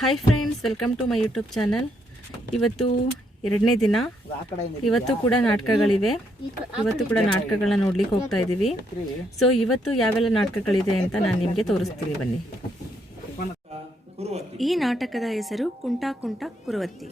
Hi friends, welcome to my YouTube channel. ಇವತ್ತು ಎರಡನೇ ದಿನ. ಇವತ್ತು ಕೂಡ ನಾಟಕಗಳಿವೆ. ಇವತ್ತು ಕೂಡ ನಾಟಕಗಳನ್ನ ನೋಡ್ಲಿಕ್ಕೆ ಹೋಗ್ತಾ ಇದ್ದೀವಿ. ಸೊ ಇವತ್ತು ಯಾವೆಲ್ಲ ನಾಟಕಗಳಿದೆ ಅಂತ ನಾನು ನಿಮಗೆ ತೋರಿಸ್ತೀನಿ, ಬನ್ನಿ. ಈ ನಾಟಕದ ಹೆಸರು ಕುಂಟಾ ಕುಂಟಾ ಕುರುವತ್ತಿ.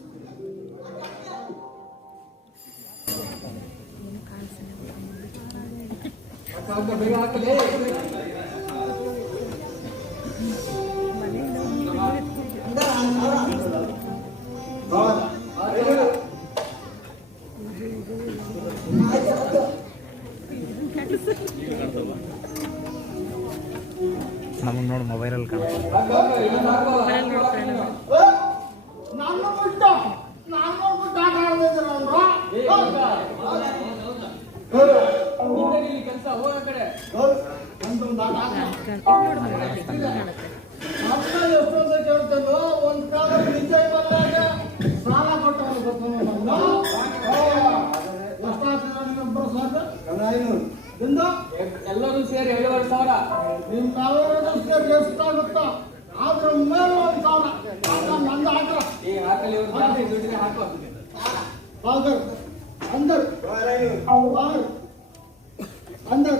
ನಮಗೆ ನೋಡಿ ಮೊಬೈಲಲ್ಲಿ ಕಾಣುತ್ತೆ. ಎಲ್ಲರೂ ಸೇರಿ 7,000 ನಿಮ್ ಸೇರಿ ಎಷ್ಟಾಗುತ್ತಾ ಆದ್ರ ಮೇಲೆ 1,000 ನಂದು ಹಾಕೋ अंदर बाहर अंदर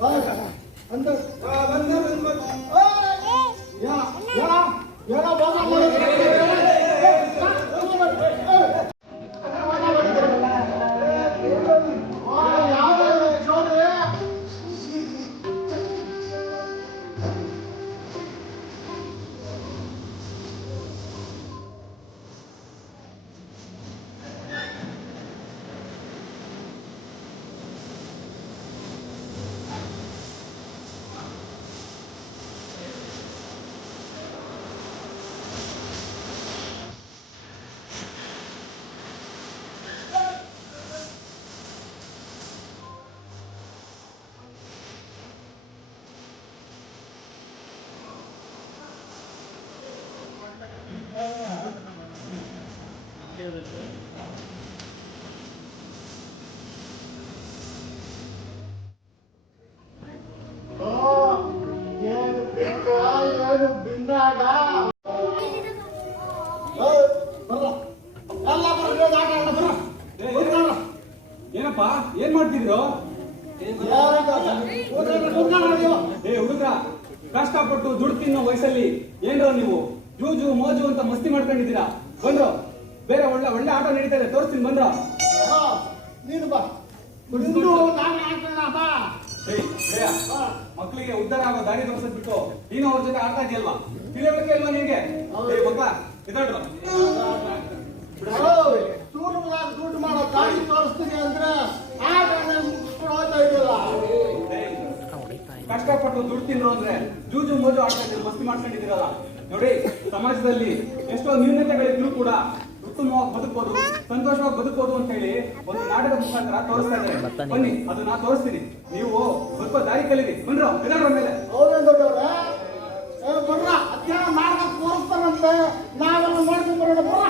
बाहर अंदर या ಏನಪ್ಪ ಏನ್ ಮಾಡ್ತಿದ್ರು? ಹುಡುಗ ಕಷ್ಟಪಟ್ಟು ದುಡ್ಡು ತಿನ್ನೋ ವಯಸ್ಸಲ್ಲಿ ಏನ್ರೋ ನೀವು ಜೂಜು ಮೋಜು ಅಂತ ಮಸ್ತಿ ಮಾಡ್ಕೊಂಡಿದ್ದೀರಾ. ಬಂದ್ರು ಬೇರೆ ಒಳ್ಳೆ ಒಳ್ಳೆ ಆಟ ನಡೀತಾ ಇದೆ, ತೋರಿಸ್ತೀನಿ. ಬಂದ್ರ ಮಕ್ಕಳಿಗೆ ಉದ್ಧಾರ ಆಗೋ ದಾರಿ ತೋರಿಸದ್ ಬಿಟ್ಟು ನೀನು ಅವ್ರ ಜೊತೆ ಆಡ್ತಾ ಇದೆಯಲ್ವಾ? ತಿಳಿಯೋಕೆ ಇಲ್ವಾ ನಿನ್ಗೆ? ಮಕ್ಕಳ ಇದೊಡ್ರು ದುಡ್ಡು ಮಾಡೋ ದಾರಿ ತೋರಿಸ್ತೀನಿ ಅಂದ್ರೆ ಕಷ್ಟಪಟ್ಟು ದುಡ್ಡು ತಿಂದ್ರು ಅಂದ್ರೆ ಜೂಜು ಮೋಜು ಆಡ್ತಾ ಇದ್ದೀರಿ, ಮಸ್ತಿ ಮಾಡ್ಕೊಂಡಿದ್ದೀರಲ್ಲ. ನೋಡಿ, ಸಮಾಜದಲ್ಲಿ ಎಷ್ಟೋ ನ್ಯೂನತೆಗಳಿದ್ರು ಕೂಡ ಉತ್ತಮವಾಗಿ ಬದುಕಬಹುದು, ಸಂತೋಷವಾಗಿ ಬದುಕಬಹುದು ಅಂತ ಹೇಳಿ ಒಂದು ನಾಟಕದ ಮುಖಾಂತರ ತೋರಿಸ್ತಾ ಇದ್ದಾರೆ. ಬನ್ನಿ, ಅದು ನಾ ತೋರಿಸ್ತೀನಿ. ನೀವು ಸ್ವಲ್ಪ ದಾರಿ ಕಲೀರಿ. ಬನ್ರೋ ಎಲ್ಲರ ಮೇಲೆ ತೋರಿಸ್ತಾರಂತೆ, ನಾವೆಲ್ಲ ಮಾಡ್ಕೊಂಡು ಬರೋಣ.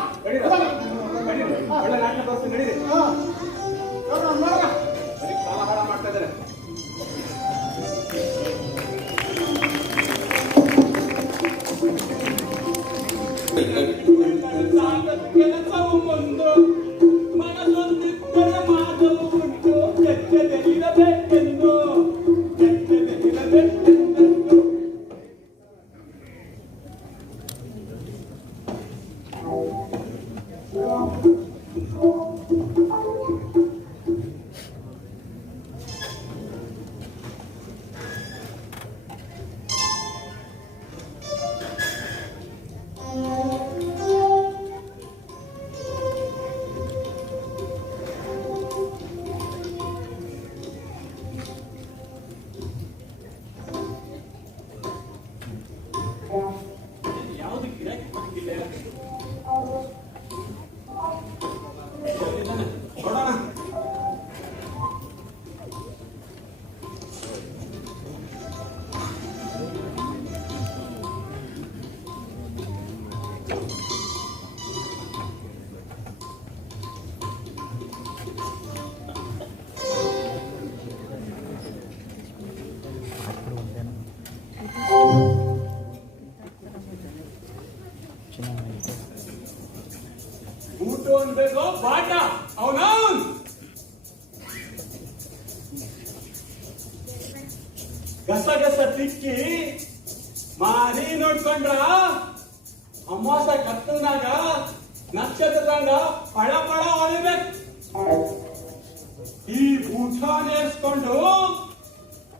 ಒಳ್ಳೆ ನಾಟಕ ತೋರಿಸ್ತೀನಿ, ನಡೀರಿ. ಬರೀ ಕಾಲ ಹಾಳ ಮಾಡ್ತಾ ಇದ್ದಾರೆ. ಕೆಲಸವು ಮುಂದು ಮನಸೊಂದಿದ್ದರೆ ಮಾತವು ಉಂಟು, ಎಚ್ಚರಿರಬೇಕೆಂದು ಊಟ ಅನ್ಬೇಕು ಬಾಟ ಅವನವನ್ ಗಸ ಗಸ ತಿಕ್ಕಿ ಮಾರಿ ನೋಡ್ಕೊಂಡ್ರ ಅಮಾಸ ಕತ್ತಲ್ನಾಗ ನಕ್ಷತ್ರದಂಗ ಪಳ ಪಳ ಹೊಳಿಬೇಕು. ಈ ಊಟ ನೇರ್ಸ್ಕೊಂಡು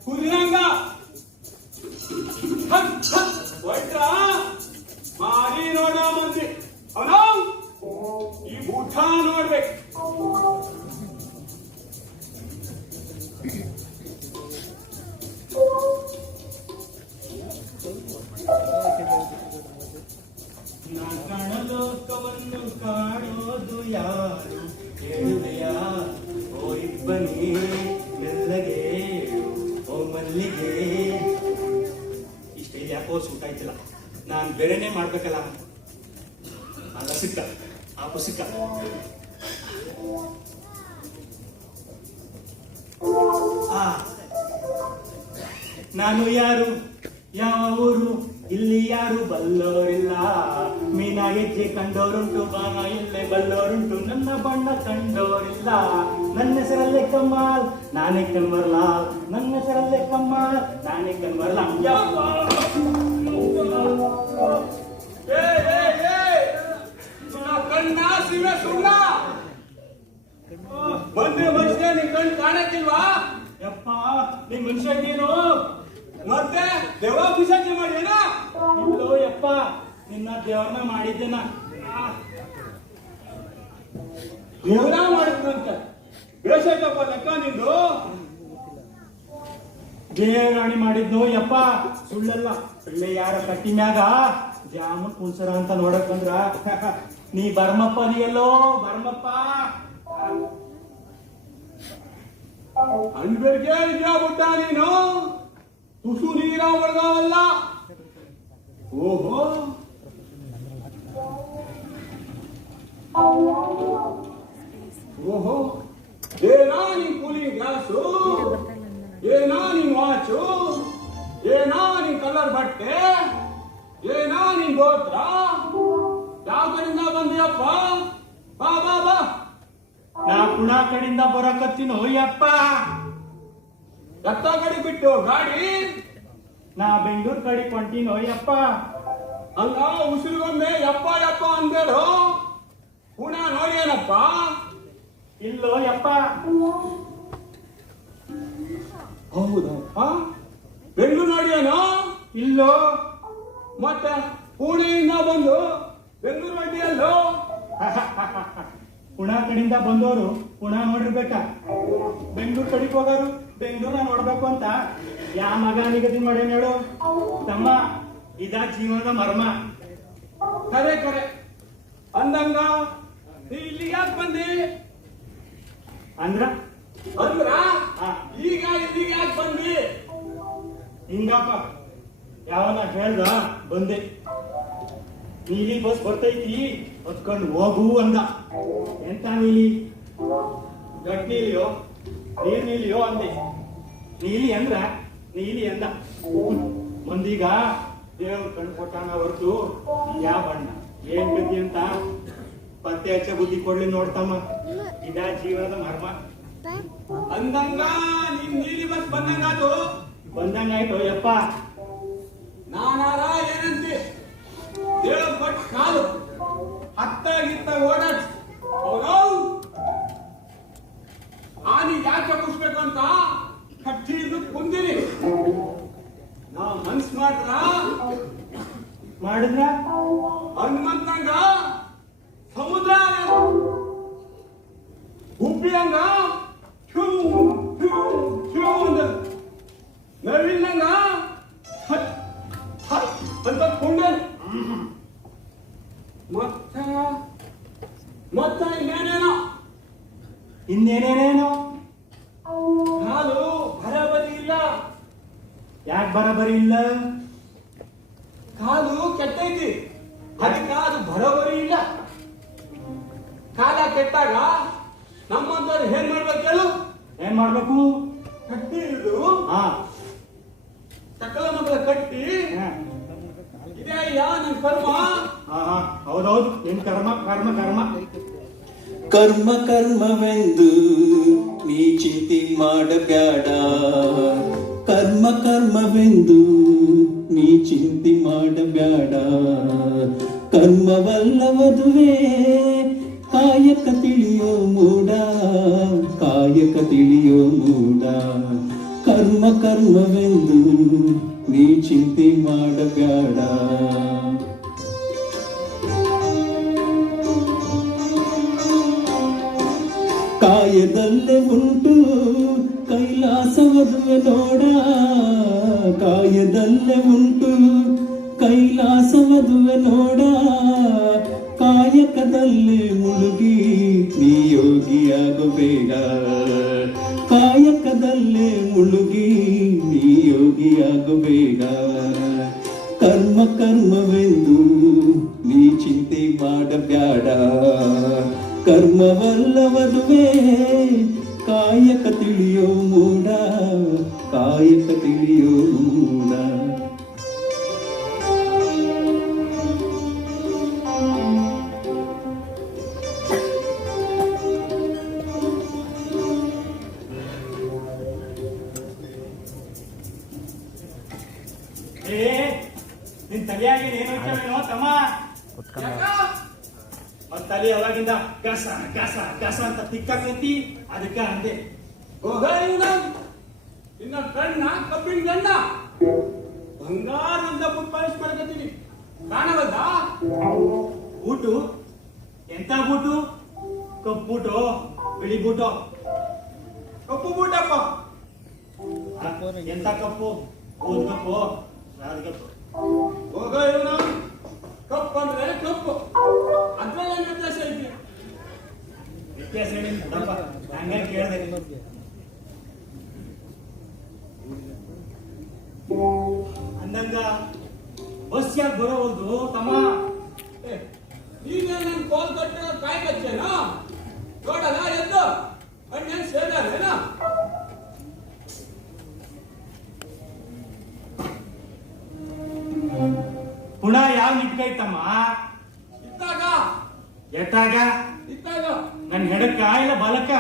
ಕುದಿರಂಗ ಹೊಟ್ರ ಮಾರಿ ನೋಡ ಮಂದಿ ಅವನ ಈ ಊಟ ನೋಡ್ಬೇಕು. ನಾನ್ ಕಾಣಲೋಕವನ್ನು ಕಾಣೋದು ಯಾರು ಹೇಳುವೆಯ ಓ ಇಬ್ಬನಿ ಮೆಲ್ಲಗೆ ಓ ಮಲ್ಲಿಗೆ. ಇಷ್ಟೇ ಯಾಕೋ ಸೂಟ್ ಆಯ್ತಿಲ್ಲ, ನಾನ್ ಬೇರೆನೆ ಮಾಡ್ಬೇಕಲ್ಲ. ಅಲ್ಲ ಸಿಕ್ಕ ಆಪು ಸಿಕ್ಕ. ನಾನು ಯಾರು, ಯಾವ ಊರು, ಇಲ್ಲಿ ಯಾರು ಬಲ್ಲೋರಿಲ್ಲ. ಮೀನಾ ಹೆಜ್ಜೆ ಕಂಡೋರುಂಟು, ಬಾಣ ಇಲ್ಲೇ ಬಲ್ಲೋರುಂಟು, ನನ್ನ ಬಣ್ಣ ಕಂಡೋರಿಲ್ಲ. ನನ್ನ ಹೆಸರಲ್ಲೇ ಕಮ್ಮಾಲ್, ನಾನೇ ಕನ್ವರ್ಲಾಲ್. ನನ್ನ ಹೆಸರಲ್ಲೇ ಕಮ್ಮಾಲ್, ನಾನೇ ಕನ್ವರ್ಲಾಲ್. ಕಣ್ಣ ಸಿವೆ ಸುಣ್ಣ ಬಂದ್ರೆ ಮನುಷ್ಯ ನಿನ್ ಕಣ್ ಕಾಣಕ್ಕಿಲ್ವಾ? ಯಪ್ಪ ನಿಮ್ ಮನುಷ್ಯನೇನು ಮತ್ತೆ ದೇವ ವಿಸರ್ಜನೆ ಮಾಡ್ಯಾನ? ಇಲ್ಲೋ ಯಪ್ಪ, ನಿನ್ನ ದೇವ್ರನ್ನ ಮಾಡಿದ್ದೇನ. ದೇವರ ಮಾಡಿದ್ರಂತ ಬೇಸೈತಪ್ಪ ಲೆಕ್ಕ ನಿಂದು. ದೇವರಾಣಿ ಮಾಡಿದ್ನು ಯಪ್ಪ, ಸುಳ್ಳಲ್ಲ. ಸುಳ್ಳೆ ಯಾರ ಕಟ್ಟಿನ್ಯಾಗ ಜಾಮ ಕುಣ್ಸರ ಅಂತ ನೋಡಕ್ ಬಂದ್ರ ನೀ ಬರ್ಮಪ್ಪ, ನೀ ಎಲ್ಲೋ ಬರ್ಮಪ್ಪ. ಅನ್ಬೇರ್ಗೆ ಇದ್ಯಾ ಬುಟ್ಟ ನೀನು? ತುಸು ನೀರ ಒಳಗಾವಲ್ಲ. ಓಹೋ ಓಹೋ, ಏನಾ ನಿನ್ ಕೂಲಿಂಗ್ ಗ್ಲಾಸು, ಏನಾ ನಿನ್ ವಾಚು, ಏನಾ ನಿನ್ ಕಲರ್ ಬಟ್ಟೆ, ಏನಾ ನಿನ್ ಗೋತ್ರ, ಯಾವ ಕಡೆಯಿಂದ ಬಂದಿಯಪ್ಪ? ಬಾ ಬಾ ಬಾ. ನಾ ಪುಣಾ ಕಡೆಯಿಂದ ಬರಕತ್ತೀನೋ ಯಪ್ಪ. ರಕ್ತ ಕಡೆ ಬಿಟ್ಟು ಗಾಡಿ ನಾ ಬೆಂಗಳೂರು ಕಡೆ ಕೊಂಟಿನೋ ಯಪ್ಪ. ಅಲ್ಲ ಉಸಿರುಗೊಮ್ಮೆ ಯಪ್ಪ ಯಪ್ಪ ಅಂದೇಳು. ಪುನಃ ನೋಡ್ಯಾನಪ್ಪ? ಇಲ್ಲೋ ಯಪ್ಪ. ಹೌದಪ್ಪ, ಬೆಂಗಳೂರು ನೋಡ್ಯಾನೋ? ಇಲ್ಲೋ. ಮತ್ತೆ ಪುಣೆಯಿಂದ ಬಂದು ಬೆಂಗಳೂರು ಅಡ್ಡಿಯಲ್ಲೋ? ಪುಣಾ ಕಡೆಯಿಂದ ಬಂದವರು ಪುಣಾ ನೋಡಿರ್ಬೇಕ, ಬೆಂಗಳೂರು ಕಡೆಗೆ ಹೋಗೋರು ಬೆಂಗಳೂರನ್ನ ನೋಡ್ಬೇಕು ಅಂತ ಯಾ ಮಗ ನಿಗದಿ ಮಾಡೇನ್ ಹೇಳು ತಮ್ಮ. ಇದ ಜೀವನದ ಮರ್ಮ. ಕರೆ ಕರೆ ಅಂದಂಗ ನೀ ಇಲ್ಲಿ ಯಾಕೆ ಬಂದಿ? ಅಂದ್ರ ಅಂದ್ರ ಆ. ಈಗ ಇಲ್ಲಿಗೆ ಯಾಕೆ ಬಂದಿ? ಹಿಂಗಪ್ಪ, ಯಾವನ ಹೇಳ್ದ ಬಂದೆ. ನೀಲಿ ಬಸ್ ಬರ್ತೈತಿ ಹೊತ್ಕೊಂಡು ಹೋಗು ಅಂದ. ಎಂತ ನೀಲಿ? ಗಟ್ ನೀಲಿಯೋ ನೀರ್ ನೀಲಿಯೋ ಅಂದೆ. ನೀಲಿ ಅಂದ್ರ ನೀಲಿ ಅಂದ. ಮಂದೀಗ ದೇವ್ರ ಕಣ್ ಕೊಟ್ಟಾನ ಹೊರತು ಯಾವ ಬಣ್ಣ ಏನ್ ಗತಿ ಅಂತ ಪತ್ತೆ ಹಚ್ಚ ಬುದ್ಧಿ ಕೊಡ್ಲಿ ನೋಡ್ತಮ್ಮ. ಇದ ಜೀವನದ ಮರ್ಮ. ಅಂದಂಗ ನೀನ್ ನೀಲಿ ಬಸ್ ಬಂದಂಗಾತು. ಬಂದಂಗಾಯ್ತು ಯಪ್ಪ. ನಾನಾರ ಏನಂತಿ? ದೇವ ಬಟ್ ಕಾಲು ಹತ್ತಾಗಿತ್ತ ಓಡಾಡ್ಸ್ ಅವನು ಆನಿ ಯಾಕೆ ಮುಗಿಸ್ಬೇಕು ಅಂತ ಕಟ್ಟಿ ಕುಂದಿನಿ. ನಾ ಮನ್ಸ್ ಮಾಡ್ರ ಮಾಡಿದ್ರ ಹನುಮಂತಂಗ ಸಮುದ್ರ ಉಪ್ಪಿಯಂಗ ನವಿಲ್ನಂಗ ಅಂತ ಕೊಂಡೆ. ಮತ್ತ ಇನ್ನೇನೇನೋ ಇನ್ನೇನೇನೇನು? ಕಾಲು ಬರಬರಿ ಇಲ್ಲ. ಯಾಕೆ ಬರಬರಿ ಇಲ್ಲ? ಕಾಲು ಕೆಟ್ಟೈತಿ, ಅದಕ್ಕ ಅದು ಬರೋಬರಿ ಇಲ್ಲ. ಕಾಲ ಕೆಟ್ಟಾಗ ನಮ್ಮಂತವ್ರು ಏನ್ ಮಾಡ್ಬೇಕು ಹೇಳು? ಏನ್ ಮಾಡ್ಬೇಕು? ಕಟ್ಟಿ ಹಿಡಿದು ಹಾ ಸಕಲ ಮಕ್ಕಳ ಕಟ್ಟಿ ಹಾ ಇದೇ ಯಾ ನನ್ ಕರ್ಮ ಹಾ ಹೌದು ಏನ್ ಕರ್ಮ ಕರ್ಮ ಕರ್ಮ. ಕರ್ಮ ಕರ್ಮವೆಂದು ನೀ ಚಿಂತೆ ಮಾಡಬ್ಯಾಡ, ಕರ್ಮ ಕರ್ಮವೆಂದು ನೀ ಚಿಂತೆ ಮಾಡಬ್ಯಾಡ. ಕರ್ಮವಲ್ಲವದುವೆ ಕಾಯಕ ತಿಳಿಯೋ ಮೂಡ, ಕಾಯಕ ತಿಳಿಯೋ ಮೂಡ. ಕರ್ಮ ಕರ್ಮವೆಂದು ನೀ ಚಿಂತೆ ಮಾಡಬ್ಯಾಡ. ಕಾಯದಲ್ಲೇ ಉಂಟು ಕೈಲಾಸವದುವೆ ನೋಡ, ಕಾಯದಲ್ಲೇ ಉಂಟು ಕೈಲಾಸವದುವೆ ನೋಡ. ಕಾಯಕದಲ್ಲೇ ಮುಳುಗಿ ನೀ ಯೋಗಿಯಾಗಬೇಡ, ಕಾಯಕದಲ್ಲೇ ಮುಳುಗಿ ನೀ ಯೋಗಿಯಾಗಬೇಡ. ಕರ್ಮ ಕರ್ಮವೆಂದು ನೀ ಚಿಂತೆ ಮಾಡಬ್ಯಾಡ, ಕರ್ಮವಲ್ಲವದುವೆ ಕಾಯಕ ತಿಳಿಯೋ ಮೂಡ, ಕಾಯಕ ತಿಳಿಯೋ ಮೂಡ. ಏ ನಿನ್ ತಲೆಯಾಗಿ ಏನು ಹೋಗ್ತಾವೇನೋ ತಮ್ಮ? ಮತ್ ತಲೆ ಅವಾಗಿಂದ ಕಸ ಕಸ ಕಸ ಅಂತ ತಿಕ್ಕಾಕೈತಿ, ಅದಕ್ಕ ಅಂದೆ. ಇನ್ನ ಕಣ್ಣ ಕಬ್ಬಿನ ಗಂಡ ಬಂಗಾರ ಅಂತ ಬುಟ್ ಪಾಲಿಶ್ ಮಾಡ್ಕತ್ತೀನಿ, ಕಾಣವಲ್ದ? ಬೂಟು ಎಂತ ಬೂಟು? ಕಪ್ಪು ಬೂಟು ಬಿಳಿ ಬೂಟು? ಕಪ್ಪು ಬೂಟಪ್ಪ. ಎಂತ ಕಪ್ಪು? ಊದ್ ಕಪ್ಪು ರಾದ ಕಪ್ಪು? ಹೋಗ ಇವನು ಕಪ್ಪು ಅಂದ್ರೆ ಕಪ್ಪು, ಅದ್ರಲ್ಲಿ ವ್ಯತ್ಯಾಸ ಐತಿ. ವ್ಯತ್ಯಾಸ ಏನಿಲ್ಲ ಹಂಗ ಕೇಳ್ದೆ. ಅಂದಂಗ ಬಸ್ ಯಾಕೆ ಬರೋವಲ್ದು ತಮ್ಮ? ನೀನೇ ನನ್ ಕೋಲ್ ಕಟ್ಟಿರೋ ಕಾಯಿ ಕಚ್ಚೇನ ನೋಡಲ್ಲ ಎದ್ದು ಅಣ್ಣೇನ್ ಸೇದಾರೇನ? ಪುನಃ ಯಾವ ನಿಟ್ಕೈತಮ್ಮ? ಇತ್ತಾಗ ಎತ್ತಾಗ? ಇತ್ತಾಗ ನನ್ ಹೆಡಕ್ಕ ಇಲ್ಲ ಬಲಕ್ಕ?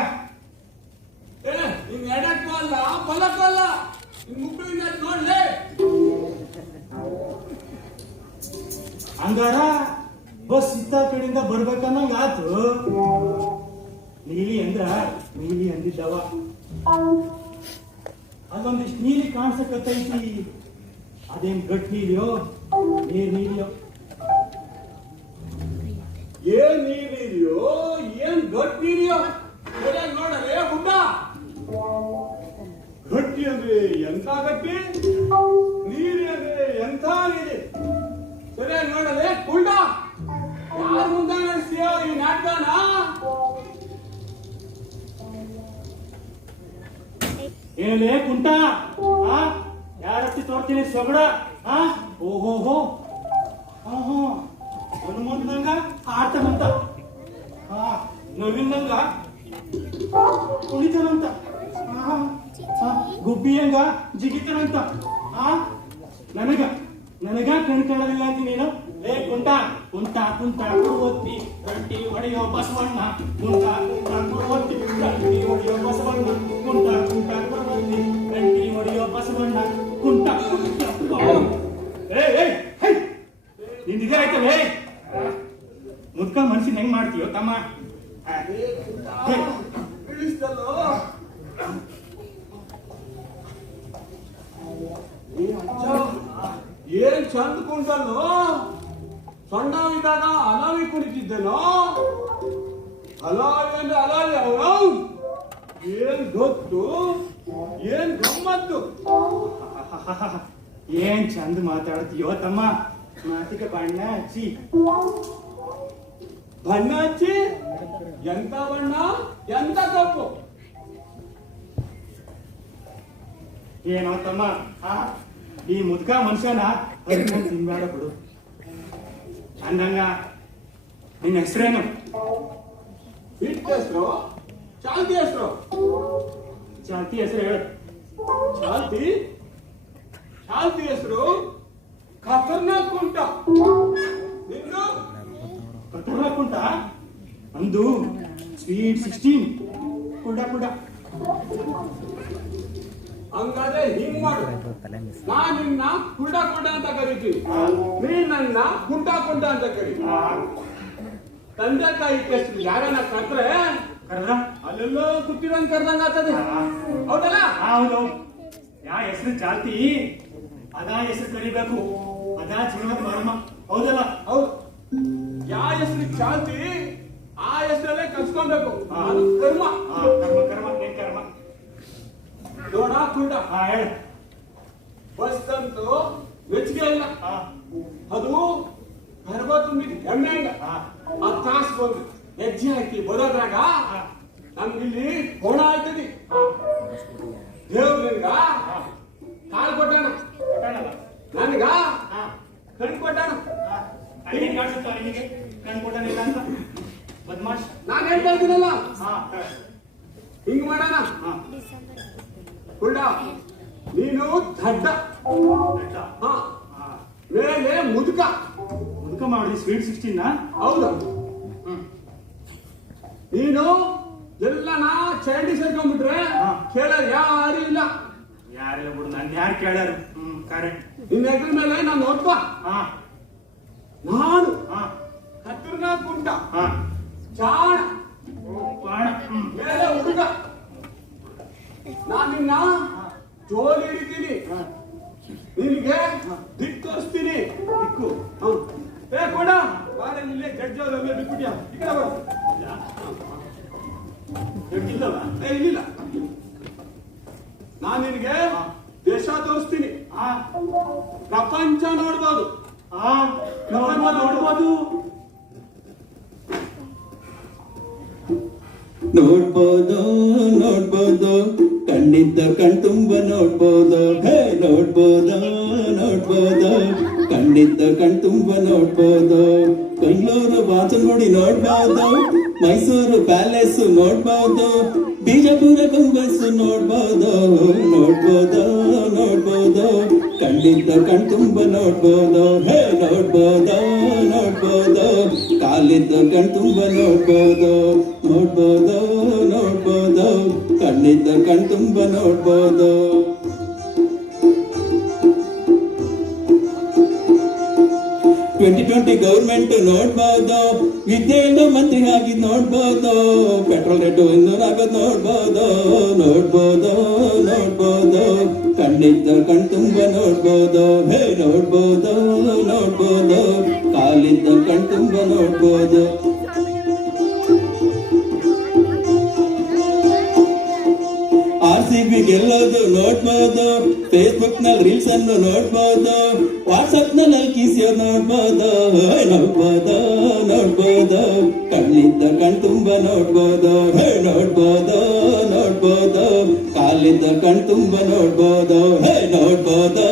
ನಿನ್ ಎಡಕ್ಕೂ ಅಲ್ಲ ಬಲಕ್ಕೂ ಅಲ್ಲ, ನಿನ್ ಮುಕ್ಕಳಿಂದ ನೋಡ್ಲೆ. ಹಂಗಾರ ಬಸ್ ಇತ್ತ ಕಡೆಯಿಂದ ಬರ್ಬೇಕನ್ನಂಗ ಆತು. ನೀಲಿ ಅಂದ್ರ ನೀಲಿ ಅಂದಿದ್ದವ, ಅದೊಂದಿಷ್ಟು ನೀಲಿ ಕಾಣಿಸಕತ್ತೈತಿ. ಅದೇನ್ ಗಟ್ ನೀಲಿಯೋ ನೀರ್ ನೀಲಿಯೋ? ಏನ್ ನೀರಿದೆಯೋ ಏನ್ ಗಟ್ಟಿದೆಯೋ ಸರಿಯಾಗಿ ನೋಡಲೇ ಗುಡ್ಡ. ಗಟ್ಟಿ ಅಂದ್ರೆ ಎಂತ ಗಟ್ಟಿ, ನೀರಿ ಅಂದ್ರೆ ಎಂಥ ನೀರಿ, ಸರಿಯಾಗಿ ನೋಡಲೇ ಗುಡ್ಡ. ಯಾರ ಮುಂದೆ ನಡೆಸ್ತೀಯೋ ಈ ನಾಟಕನ? ಏನೇ ಕುಂಟ ಯಾರತ್ತಿ ತೋರ್ತೀನಿ ಸೊಗಡ? ಓಹೋ ಹನುಮಂತಂಗ ಆಡ್ತಾನಂತ, ನವಿನಂಗ ಕುಣಿತಾನಂತ, ಗುಬ್ಬಿಯಂಗ ಜಿಗಿತಾನಂತ. ನನಗ ನನಗ ಕಣ್ ಕಾಣಲಿಲ್ಲ ಅಂತ ನೀನು? ಲೇ ಕುಂಟ ಕುಂಟ ಕುಂಟ ಕೊಡುವತ್ತಿ ರಂಟಿ ಹೊಡೆಯೋ ಬಸವಣ್ಣ, ಕುಂಟ ಕುಂಟ ಕೊಡುವತ್ತಿ ರಂಟಿ ಹೊಡೆಯೋ ಬಸವಣ್ಣ, ಕುಂಟ ಕುಂಟ ಕೊಡುವತ್ತಿ ರಂಟಿ ಹೊಡೆಯೋ ಬಸವಣ್ಣ, ಕುಂಟ. ನಿಂದಿದೆ ಆಯ್ತವೇ? ಮುದ್ಕ ಮನ್ಸಿನ ಹೆಂಗ್ ಮಾಡ್ತೀಯೋ ತಮ್ಮ? ಇಳಿಸ್ತಲ್ಲೋ ಏನ್ ಚಂದ ಕುಂಟಲ್ಲೋ. ಸಣ್ಣವಿದ್ದಾಗ ಅಲಾವಿ ಕುಣಿತಿದ್ದೇನೋ, ಅಲಾವಿ ಅಂದ್ರೆ ಅಲಾವಿ ಅವನು. ಏನ್ ಗೊತ್ತು, ಏನ್ ಗಮ್ಮತ್ತು. ಏನ್ ಚಂದ ಮಾತಾಡ್ತೀಯೋ ತಮ್ಮ? ಮಾತಿಗೆ ಬಣ್ಣ ಹಚ್ಚಿ ಬಣ್ಣ ಹಚ್ಚಿ ಎಂತ ಬಣ್ಣ ಎಂತ ಕಪ್ಪು. ಏನೋ ತಮ್ಮ ಈ ಮುದ್ಕ ಮನುಷ್ಯನ ತಿನ್ಬೇಡ ಬಿಡು. ಅಂದಂಗ ನಿನ್ನ ಹೆಸರೇನು? ಬಿಟ್ಟ ಹೆಸರು ಚಾಲ್ತಿ ಹೆಸರು. ಚಾಲ್ತಿ ಹೆಸರು ಹೇಳು. ಚಾಲ್ತಿ ಹೆಸರು ಖತರ್ನಾಕ್ ಕುಂಟ. ನಿಂದು ಕುಂಟ ಒಂದು ಸ್ವೀಟ್ 16 ಕುಡ ಹಂಗಾದ್ರೆ ಹಿಂಗ್ ಮಾಡು, ನಾನ್ ನಿನ್ನ ಕುಂಟ ಅಂತ ಕರಿತೀನಿ, ನೀನ್ ನನ್ನ ಕುಂಟ ಅಂತ ಕರಿ. ತಂದೆ ತಾಯಿ ಟೆಸ್ಟ್ ಯಾರನ್ನ ಕರ್ದ್ರೆ ಕರೆದ್ರ ಅಲ್ಲೆಲ್ಲೋ ಕೂತಿರಂಗ್ ಕರ್ದಂಗ ಆಗ್ತದೆ, ಹೌದಲ್ಲ? ಹೌದು. ಯಾ ಹೆಸರು ಚಾಲ್ತಿ ಅದಾ ಹೆಸರು ಕರಿಬೇಕು, ಅದಾ ಜೀವನದ ಮರ್ಮ, ಹೌದಲ್ಲ? ಹೌದು. ಯಾವ ಹೆಸರು ಚಾಲ್ತಿ ಆ ಹೆಸರಲ್ಲೇ ಕಲ್ಸ್ಕೊಬೇಕು, ಅದು ಕರ್ಮ. ಕರ್ಮ ಏನ್ ಕರ್ಮ? ನೋಡ ಕುಂಟ ಹೇಳ. ಬಸ್ ಅಂತೂ ಮೆಚ್ಚಿಗೆ ಇಲ್ಲ, ಅದು ಗರ್ಭ ತುಂಬಿದ ಹೆಮ್ಮೆಂಗ ಆ ಕಾಸು ಬಂದು ಹೆಜ್ಜೆ ಹಾಕಿ ಬರೋದ್ರಾಗ ನಮ್ಗಿಲ್ಲಿ ಕೋಣ ಆಯ್ತದಿ. ದೇವ್ರ ಕಾಲ್ ಕೊಟ್ಟಾನ, ನನ್ಗ ಕಣ್ ಕೊಟ್ಟಾನ. ಅಲ್ಲಿಗೆ ಕಾಣಿಸುತ್ತ ಅಲ್ಲಿಗೆ ಕಣ್ಕೊಟ್ಟನಿಲ್ಲ ಅಂತ ಬದ್ಮಾಶ್. ನಾನ್ ಹೇಳ್ತಾ ಇದ್ದೀನಲ್ಲ, ಹಿಂಗ್ ಮಾಡೋಣ. ಕುಳ್ಳ ನೀನು ದಡ್ಡ, ಮೇಲೆ ಮುದುಕ ಮಾಡಿ ಸ್ವೀಟ್ 16 ಹೌದು. ನೀನು ಎಲ್ಲನ ಚರಂಡಿ ಸೇರ್ಕೊಂಡ್ಬಿಟ್ರೆ ಕೇಳೋರು ಯಾರು ಇಲ್ಲ. ಯಾರಿಲ್ಲ ಬಿಡು, ನಾನು ಯಾರು ಕೇಳ್ಯಾರು? ಕರೆಕ್ಟ್. ನಿನ್ನ ಹೆಸರ ಮೇಲೆ ನಾನು ನೋಡ್ಕೊ. ನಾನು ಹತ್ತಿರನ ಕುಂಟ ಚಾಣ ಮೇಲೆ ಹುಡುಗ, ನಾನು ನಿನ್ನ ಜೋಲಿ ಹಿಡಿತೀನಿ, ನಿನಗೆ ದಿಕ್ಕು ತೋರಿಸ್ತೀನಿ. ದಿಕ್ಕು ಏ ಕೊಡ ಬಾರ, ಇಲ್ಲೇ ಜಡ್ಜ್ ಅವರಲ್ಲೇ ಬಿಟ್ಬಿಟ್ಯಾ, ಈ ಕಡೆ ಬರ. ಇಲ್ಲಿಲ್ಲ, ನಾನು ನಿನಗೆ ದೇಶ ತೋರಿಸ್ತೀನಿ, ಪ್ರಪಂಚ ನೋಡ್ಬೋದು. ನೋಡ್ಬೋದು ನೋಡ್ಬೋದು ಕಣ್ಣಿದ್ದ ಕಣ್ತುಂಬ ನೋಡ್ಬೋದು. ಹೇ ನೋಡ್ಬೋದು ಕಣ್ಣಿದ್ದ ಕಣ್ತುಂಬ ನೋಡ್ಬೋದು. ಬೆಂಗಳೂರು ಬಾಚನಗುಡಿ ನೋಡ್ಬೋದು, ಮೈಸೂರು ಪ್ಯಾಲೇಸ್ ನೋಡ್ಬೋದು, ಬಿಜಾಪುರ ಗುಂಬಸ್ ನೋಡ್ಬೋದು. ಕಣ್ಣಿದ್ದ ಕಣ್ತುಂಬ ನೋಡ್ಬೋದು. ಹೇ ನೋಡ್ಬೋದು ಕಾಲಿದ್ದ ಕಣ್ತುಂಬ ನೋಡ್ಬೋದು. ಕಣ್ಣಿದ್ದ ಕಣ್ತುಂಬ ನೋಡ್ಬೋದು. 2020 ಗೌರ್ಮೆಂಟ್ ನೋಡ್ಬೋದು, ವಿದ್ಯೆಯಿಂದ ಮಂತ್ರಿ ಆಗಿ ನೋಡ್ಬೋದು, ಪೆಟ್ರೋಲ್ ರೇಟು 200 ಆಗೋದು ನೋಡ್ಬೋದು. ಕಣ್ಣಿದ್ದ ಕಣ್ತುಂಬ ನೋಡ್ಬೋದು. ಹೇ ನೋಡ್ಬೋದು ಕಾಲಿದ್ದ ಕಣ್ತುಂಬ ನೋಡ್ಬೋದು. RCB ಗೆಲ್ಲೋದು ನೋಡ್ಬೋದು, ಫೇಸ್ಬುಕ್ ನಲ್ಲಿ ರೀಲ್ಸ್ ಅನ್ನು ನೋಡ್ಬೋದು, ವಾಟ್ಸ್ಆಪ್ ನಲ್ಲಿ ಕಿಸಿಯೋ ನೋಡ್ಬೋದು. ಕಣ್ಣಿದ್ದ ಕಣ್ತುಂಬ ನೋಡ್ಬೋದು. ಹೇ ನೋಡ್ಬೋದು ಕಾಲಿದ್ದ ಕಣ್ತುಂಬ ನೋಡ್ಬೋದು. ಹೇ ನೋಡ್ಬೋದು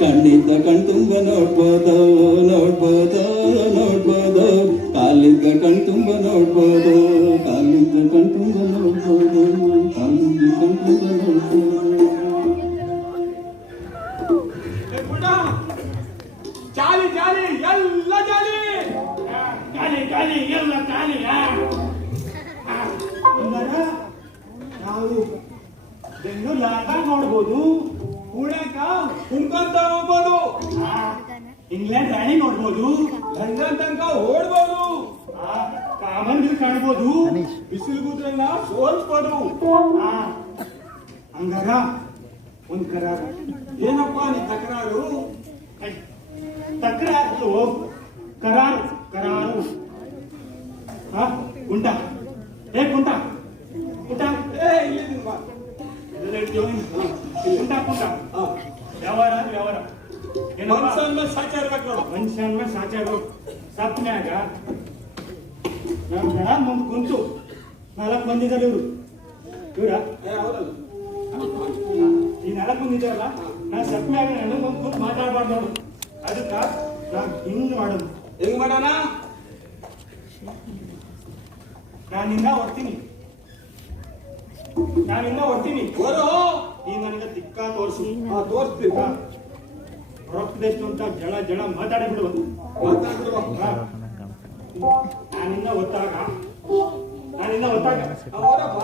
ಕಣ್ಣಿದ್ದ ಕಣ್ತುಂಬ ನೋಡ್ಬೋದು. ಕಾಲಿದ್ದ ಕಣ್ತುಂಬ ನೋಡ್ಬೋದು. ಜಾಲಿ ಜಾಲಿ ಎಲ್ಲ ಜಾಲಿ, ಗಾಲಿ ಎಲ್ಲ ಗಾಲಿ. ನಾವು ಬೆಂಗಳೂರು ಯಾವಾಗ ನೋಡ್ಬೋದು, ಪುಣೆಕ ಕುಂಕಂತ ಹೋಗ್ಬೋದು, ಇಂಗ್ಲೆಂಡ್ ರಾಣಿ ನೋಡ್ಬೋದು, ಲಂಡನ್ ತನಕ ಓಡ್ಬೋದು, ಕಾಮನ್ ಕಾಣ್ಬೋದು, ಬಿಸಿಲು ಕೂತ್ರನ್ನ ಸೋಲ್ಸ್ಬೋದು. ಹಂಗಾರ ಒಂದ್ ಕರಾರು. ಏನಪ್ಪಾ ನೀ ತಕರಾರು? ತಕರಾರು ಕರಾರು. ಕುಂಟ ಏ ಇಲ್ಲಿ ಕುಂಟ ವ್ಯವಹಾರ ಮನ್ಸನ್ನ ಸಾಚ ಇರ್ಬೇಕು ನೋಡು. ಮನುಷ್ಯನ ಸಾಚಾರು ಸಪ್ನ್ಯಾಗ ನಮ್ ಜನ ಮುಂದ್ ಕುಂತು 4 ಮಂದಿದ್ದಾರೆ ಇವ್ರ ಹೌದಲ್ಲ, ಈ 4 ಮಂದಿದ್ದಾರಲ್ಲ, ನಾ ಸಪ್ನ್ಯಾಗ ನನಗೆ ಮುಂದ್ ಕುಂತು ಮಾತಾಡ್ಬಾರ್ದು ನೋಡು. ಅದಕ್ಕ ನಾನ್ ಹಿಂಗ್ ಮಾಡೋದು. ಹೆಂಗ್ ಮಾಡೋಣ? ನಾನಿಂದ ಹೊರ್ತೀನಿ ಬರೋ, ನೀ ನನಗೆ ದಿಕ್ಕ ತೋರಿಸು. ತೋರಿಸ್ತೀನಿ. ರೊಕ್ಕದೆಷ್ಟು ಅಂತ ಜಳ ಮಾತಾಡಿ ಬಿಡುವ. ಮಾತಾಡ್ಬಿಡುವ. ನಾನಿನ್ನ ಒತ್ತಾಗ ಅವರಪ್ಪ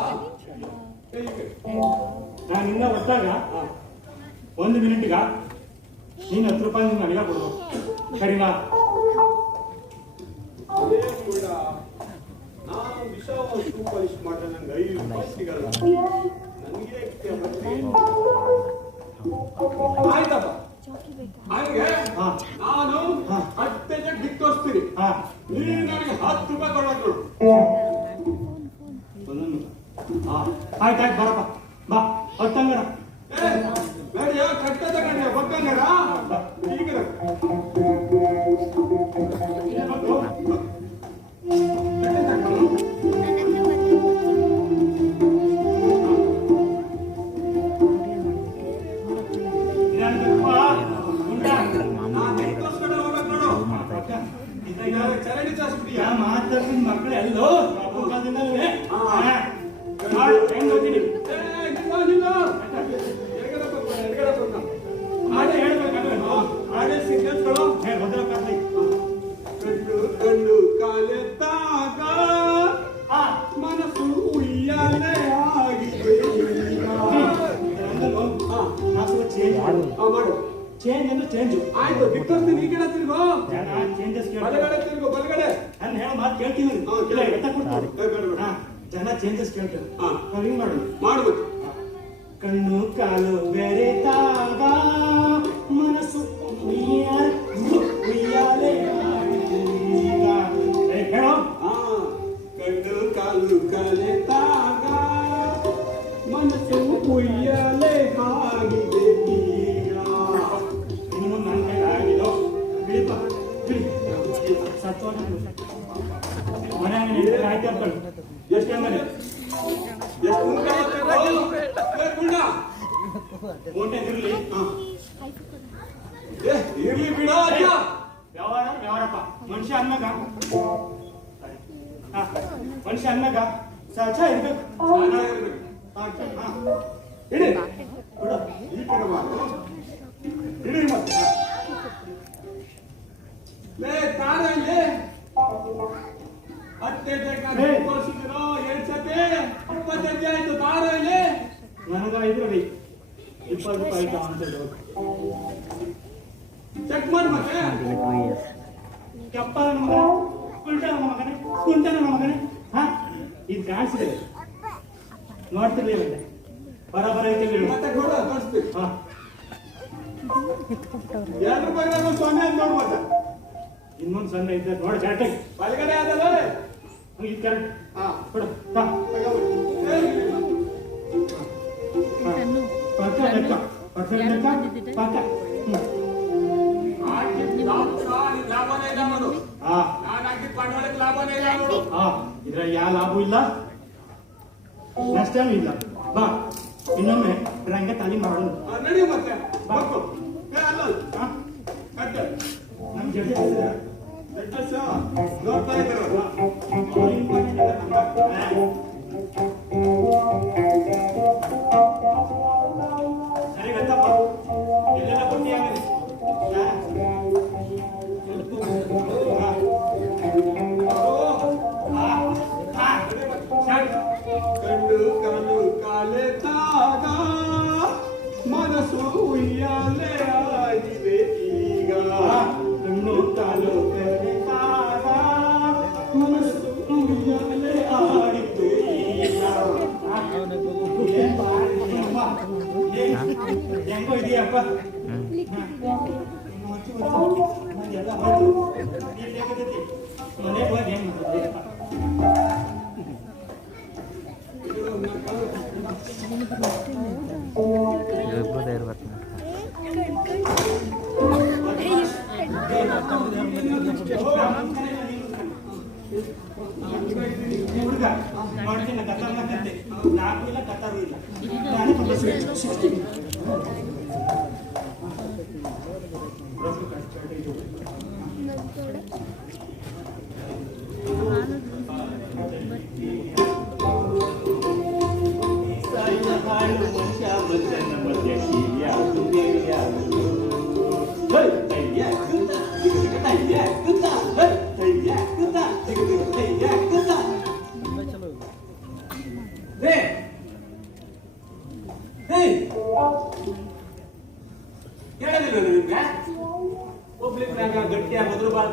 ನಾನಿನ್ನ ಒತ್ತಾಗ 1 ಮಿನಿಟ್ಗ ನೀನು 10 ರೂಪಾಯಿ ನಿನ್ನ ಅಡಿಗೆ ಕೊಡು ಸರಿನಾ? ಅದೇ ಕೂಡ ನಾನು ವಿಷ ವಸ್ತು ಪಾಲಿಶ್ ಮಾಡಿದ್ರೆ ನಂಗೆ 5 ರೂಪಾಯಿ ಸಿಗಲ್ಲ. ನನಗೆ ಆಯ್ತಪ್ಪ. ಹಾಗೆ ನಾನು ಅತ್ತೆಗೆ ಗಿಫ್ಟ್ ತೋರಿಸ್ತೀನಿ. ನೀನು ನನಗೆ 10 ರೂಪಾಯಿ ಕೊಡಬೇಕು. ಆಯ್ತಾಯ್ತು ಬರಪ್ಪ ಬಾ ಹೊತ್ತಂಗಡ ಬೇಡ ಕಟ್ಟ ತಗೊಂಡ್ರೆ ಬಕ್ಕಂಗಡ ಈಗ ಚರಂಡಿ ಚಾಸ್ಬಿಟ್ಟಿಯಾ ಮಾತಾಡ್ತೀನಿ ಮಕ್ಕಳು ಎಲ್ಲೋ ಕಣ್ಣು ಕಾಲೆತ್ತಾಗ ಮನಸ್ಸು ಉಯ್ಯಾಲೆ ಆಗಿದೆ. ಮಾಡು ಚೇಂಜ್ ಅಂದ್ರೆ ಚೇಂಜ್ ಆಯ್ತು ಬಿಟ್ಟೋಸ್ತೀನಿ. ಈ ಕಡೆ ತಿರ್ಗೋ, ಚೇಂಜಸ್ ಬಲಗಡೆ ತಿರ್ಗೋ, ಬಲಗಡೆ. ನಾನು ಹೇಳೋ ಮಾತು ಕೇಳ್ತೀನಿ ಜನ ಚೇಂಜಸ್ ಕೇಳ್ತಾರೆ. ನಾವು ಹಿಂಗ್ ಮಾಡೋದು ಮಾಡ್ಬೇಕು. ಕಣ್ಣು ಕಾಲು ಬೆರೆತಾಗ ಮನಸ್ಸು ಉಯ್ಯಾಲೆ ಹೇಳೋ. ಕಣ್ಣು ಕಾಲು ಕಲೆತಾಗ ಮನಸ್ಸು ಉಯ್ಯಾಲೆ ಆಗಿದೆ ಈಗ. ಇನ್ನು ನನ್ನ ಕೈಲಿ ಆಗಿದೋ ಬಿಡಿಪ ಬಿಡಿ ಸತ್ವ ಮನೆಯಾಗ ಆಯ್ತು ಅನ್ಕೊಳ್ಳಿ. ಎಷ್ಟು ಮನೆ ಇರ್ಲಿ ಇರ್ಲಿ ಬಿಡ. ವ್ಯವಹಾರಪ್ಪ ಮನುಷ್ಯ ಅನ್ನಗ ಸಹಜ ಇರ್ಬೇಕು. ಇಡಿ ಈ ಕಡೆ ಮಾಡು. ಇಡಿ ಮತ್ತೆ ಲೇ ತಾರ ಇಲ್ಲಿ ಅತ್ತೆ ತೋರಿಸಿದ್ರು 2 ಸತಿ 25 ಆಯ್ತು. ತಾರ ಇಲ್ಲಿ ನನಗ 5 ರೂಪಾಯಿ 20 ರೂಪಾಯಿ ಆಯ್ತಾ ಅಂತ ಚೆಕ್ ಮಾಡಿ ಮತ್ತೆ. ಕೆಪ್ಪ ನನ್ನ ಮಗನೇ ಕುಂಟ ನನ್ನ ಮಗನೇ ಕುಂಟ ನನ್ನ ಮಗನೇ ಇದು ಕಾಣಿಸಿದೆ ನೋಡ್ತಿರ್ಲಿ ಬರಬರ ಐತೆ ಮತ್ತೆ ಕೂಡ ತೋರಿಸ್ತೀವಿ. ಹಾ 2 ರೂಪಾಯಿ 0 ಅಂತ ನೋಡು ಮತ್ತೆ. ಇನ್ನೊಂದು ಸಣ್ಣ ಇದ್ದ ನೋಡಿ ಕರೆಕ್ಟಾಗಿ ಬಲಗಡೆ ಆದಲ್ಲ ಇದು ಕರೆಕ್ಟ್. ಕೊಡು ಪಕ್ಕ ಲೆಕ್ಕ ಪಕ್ಕ ಲಾಭನೇ ಇಲ್ಲ ನೋಡು. ನಾನು ಹಾಕಿದ ಬಂಡವಾಳಕ್ಕೆ ಲಾಭನೇ ಇಲ್ಲ ನೋಡು. ಇದ್ರಲ್ಲಿ ಯಾವ ಲಾಭ ಇಲ್ಲ ನಷ್ಟನೂ ಇಲ್ಲ. ಬಾ ಇನ್ನೊಮ್ಮೆ ರಂಗ ತಾಲಿ ಮಾಡೋಣ. ನಡಿ ಮತ್ತೆ ಬಾಕು. ಅಲ್ಲ ಕಟ್ಟೆ ನಮ್ಮ ಜೊತೆ ನೋಡ್ತಾ ಇದ್ದಾರಲ್ಲ ಸರಿ ಗೊತ್ತಪ್ಪ ಎಲ್ಲೆಲ್ಲ ಬುದ್ಧಿ ಆಗಿದೆ. ಕಣ್ಣು ಕಣ್ಣು ಕಾಲೆತ್ತಾಗ ಮನಸ್ಸು ಉಯ್ಯಾಲೆ ಆಗಿದೆ ಈಗ. ಕಣ್ಣು ಕಾಲು ಬೆರೆತಾಗ ಮನಸ್ಸು ಉಯ್ಯಾಲೆ ಆಡಿತು ಈಗ. ಹೆಂಗೋ ಇದೆಯಪ್ಪ ಮನೆ ಹೋಗಿ ಹೆಂಗ್ ಹುಡುಗ ಮಾಡ್ತೀನಿ ಕತ್ತರ್ನಕ್ಕಂತೆ ನಾಲ್ಕು ಇಲ್ಲ ಕತ್ತಾರು ಇಲ್ಲ ನಾನು ತುಂಬ Hey, yeah, good.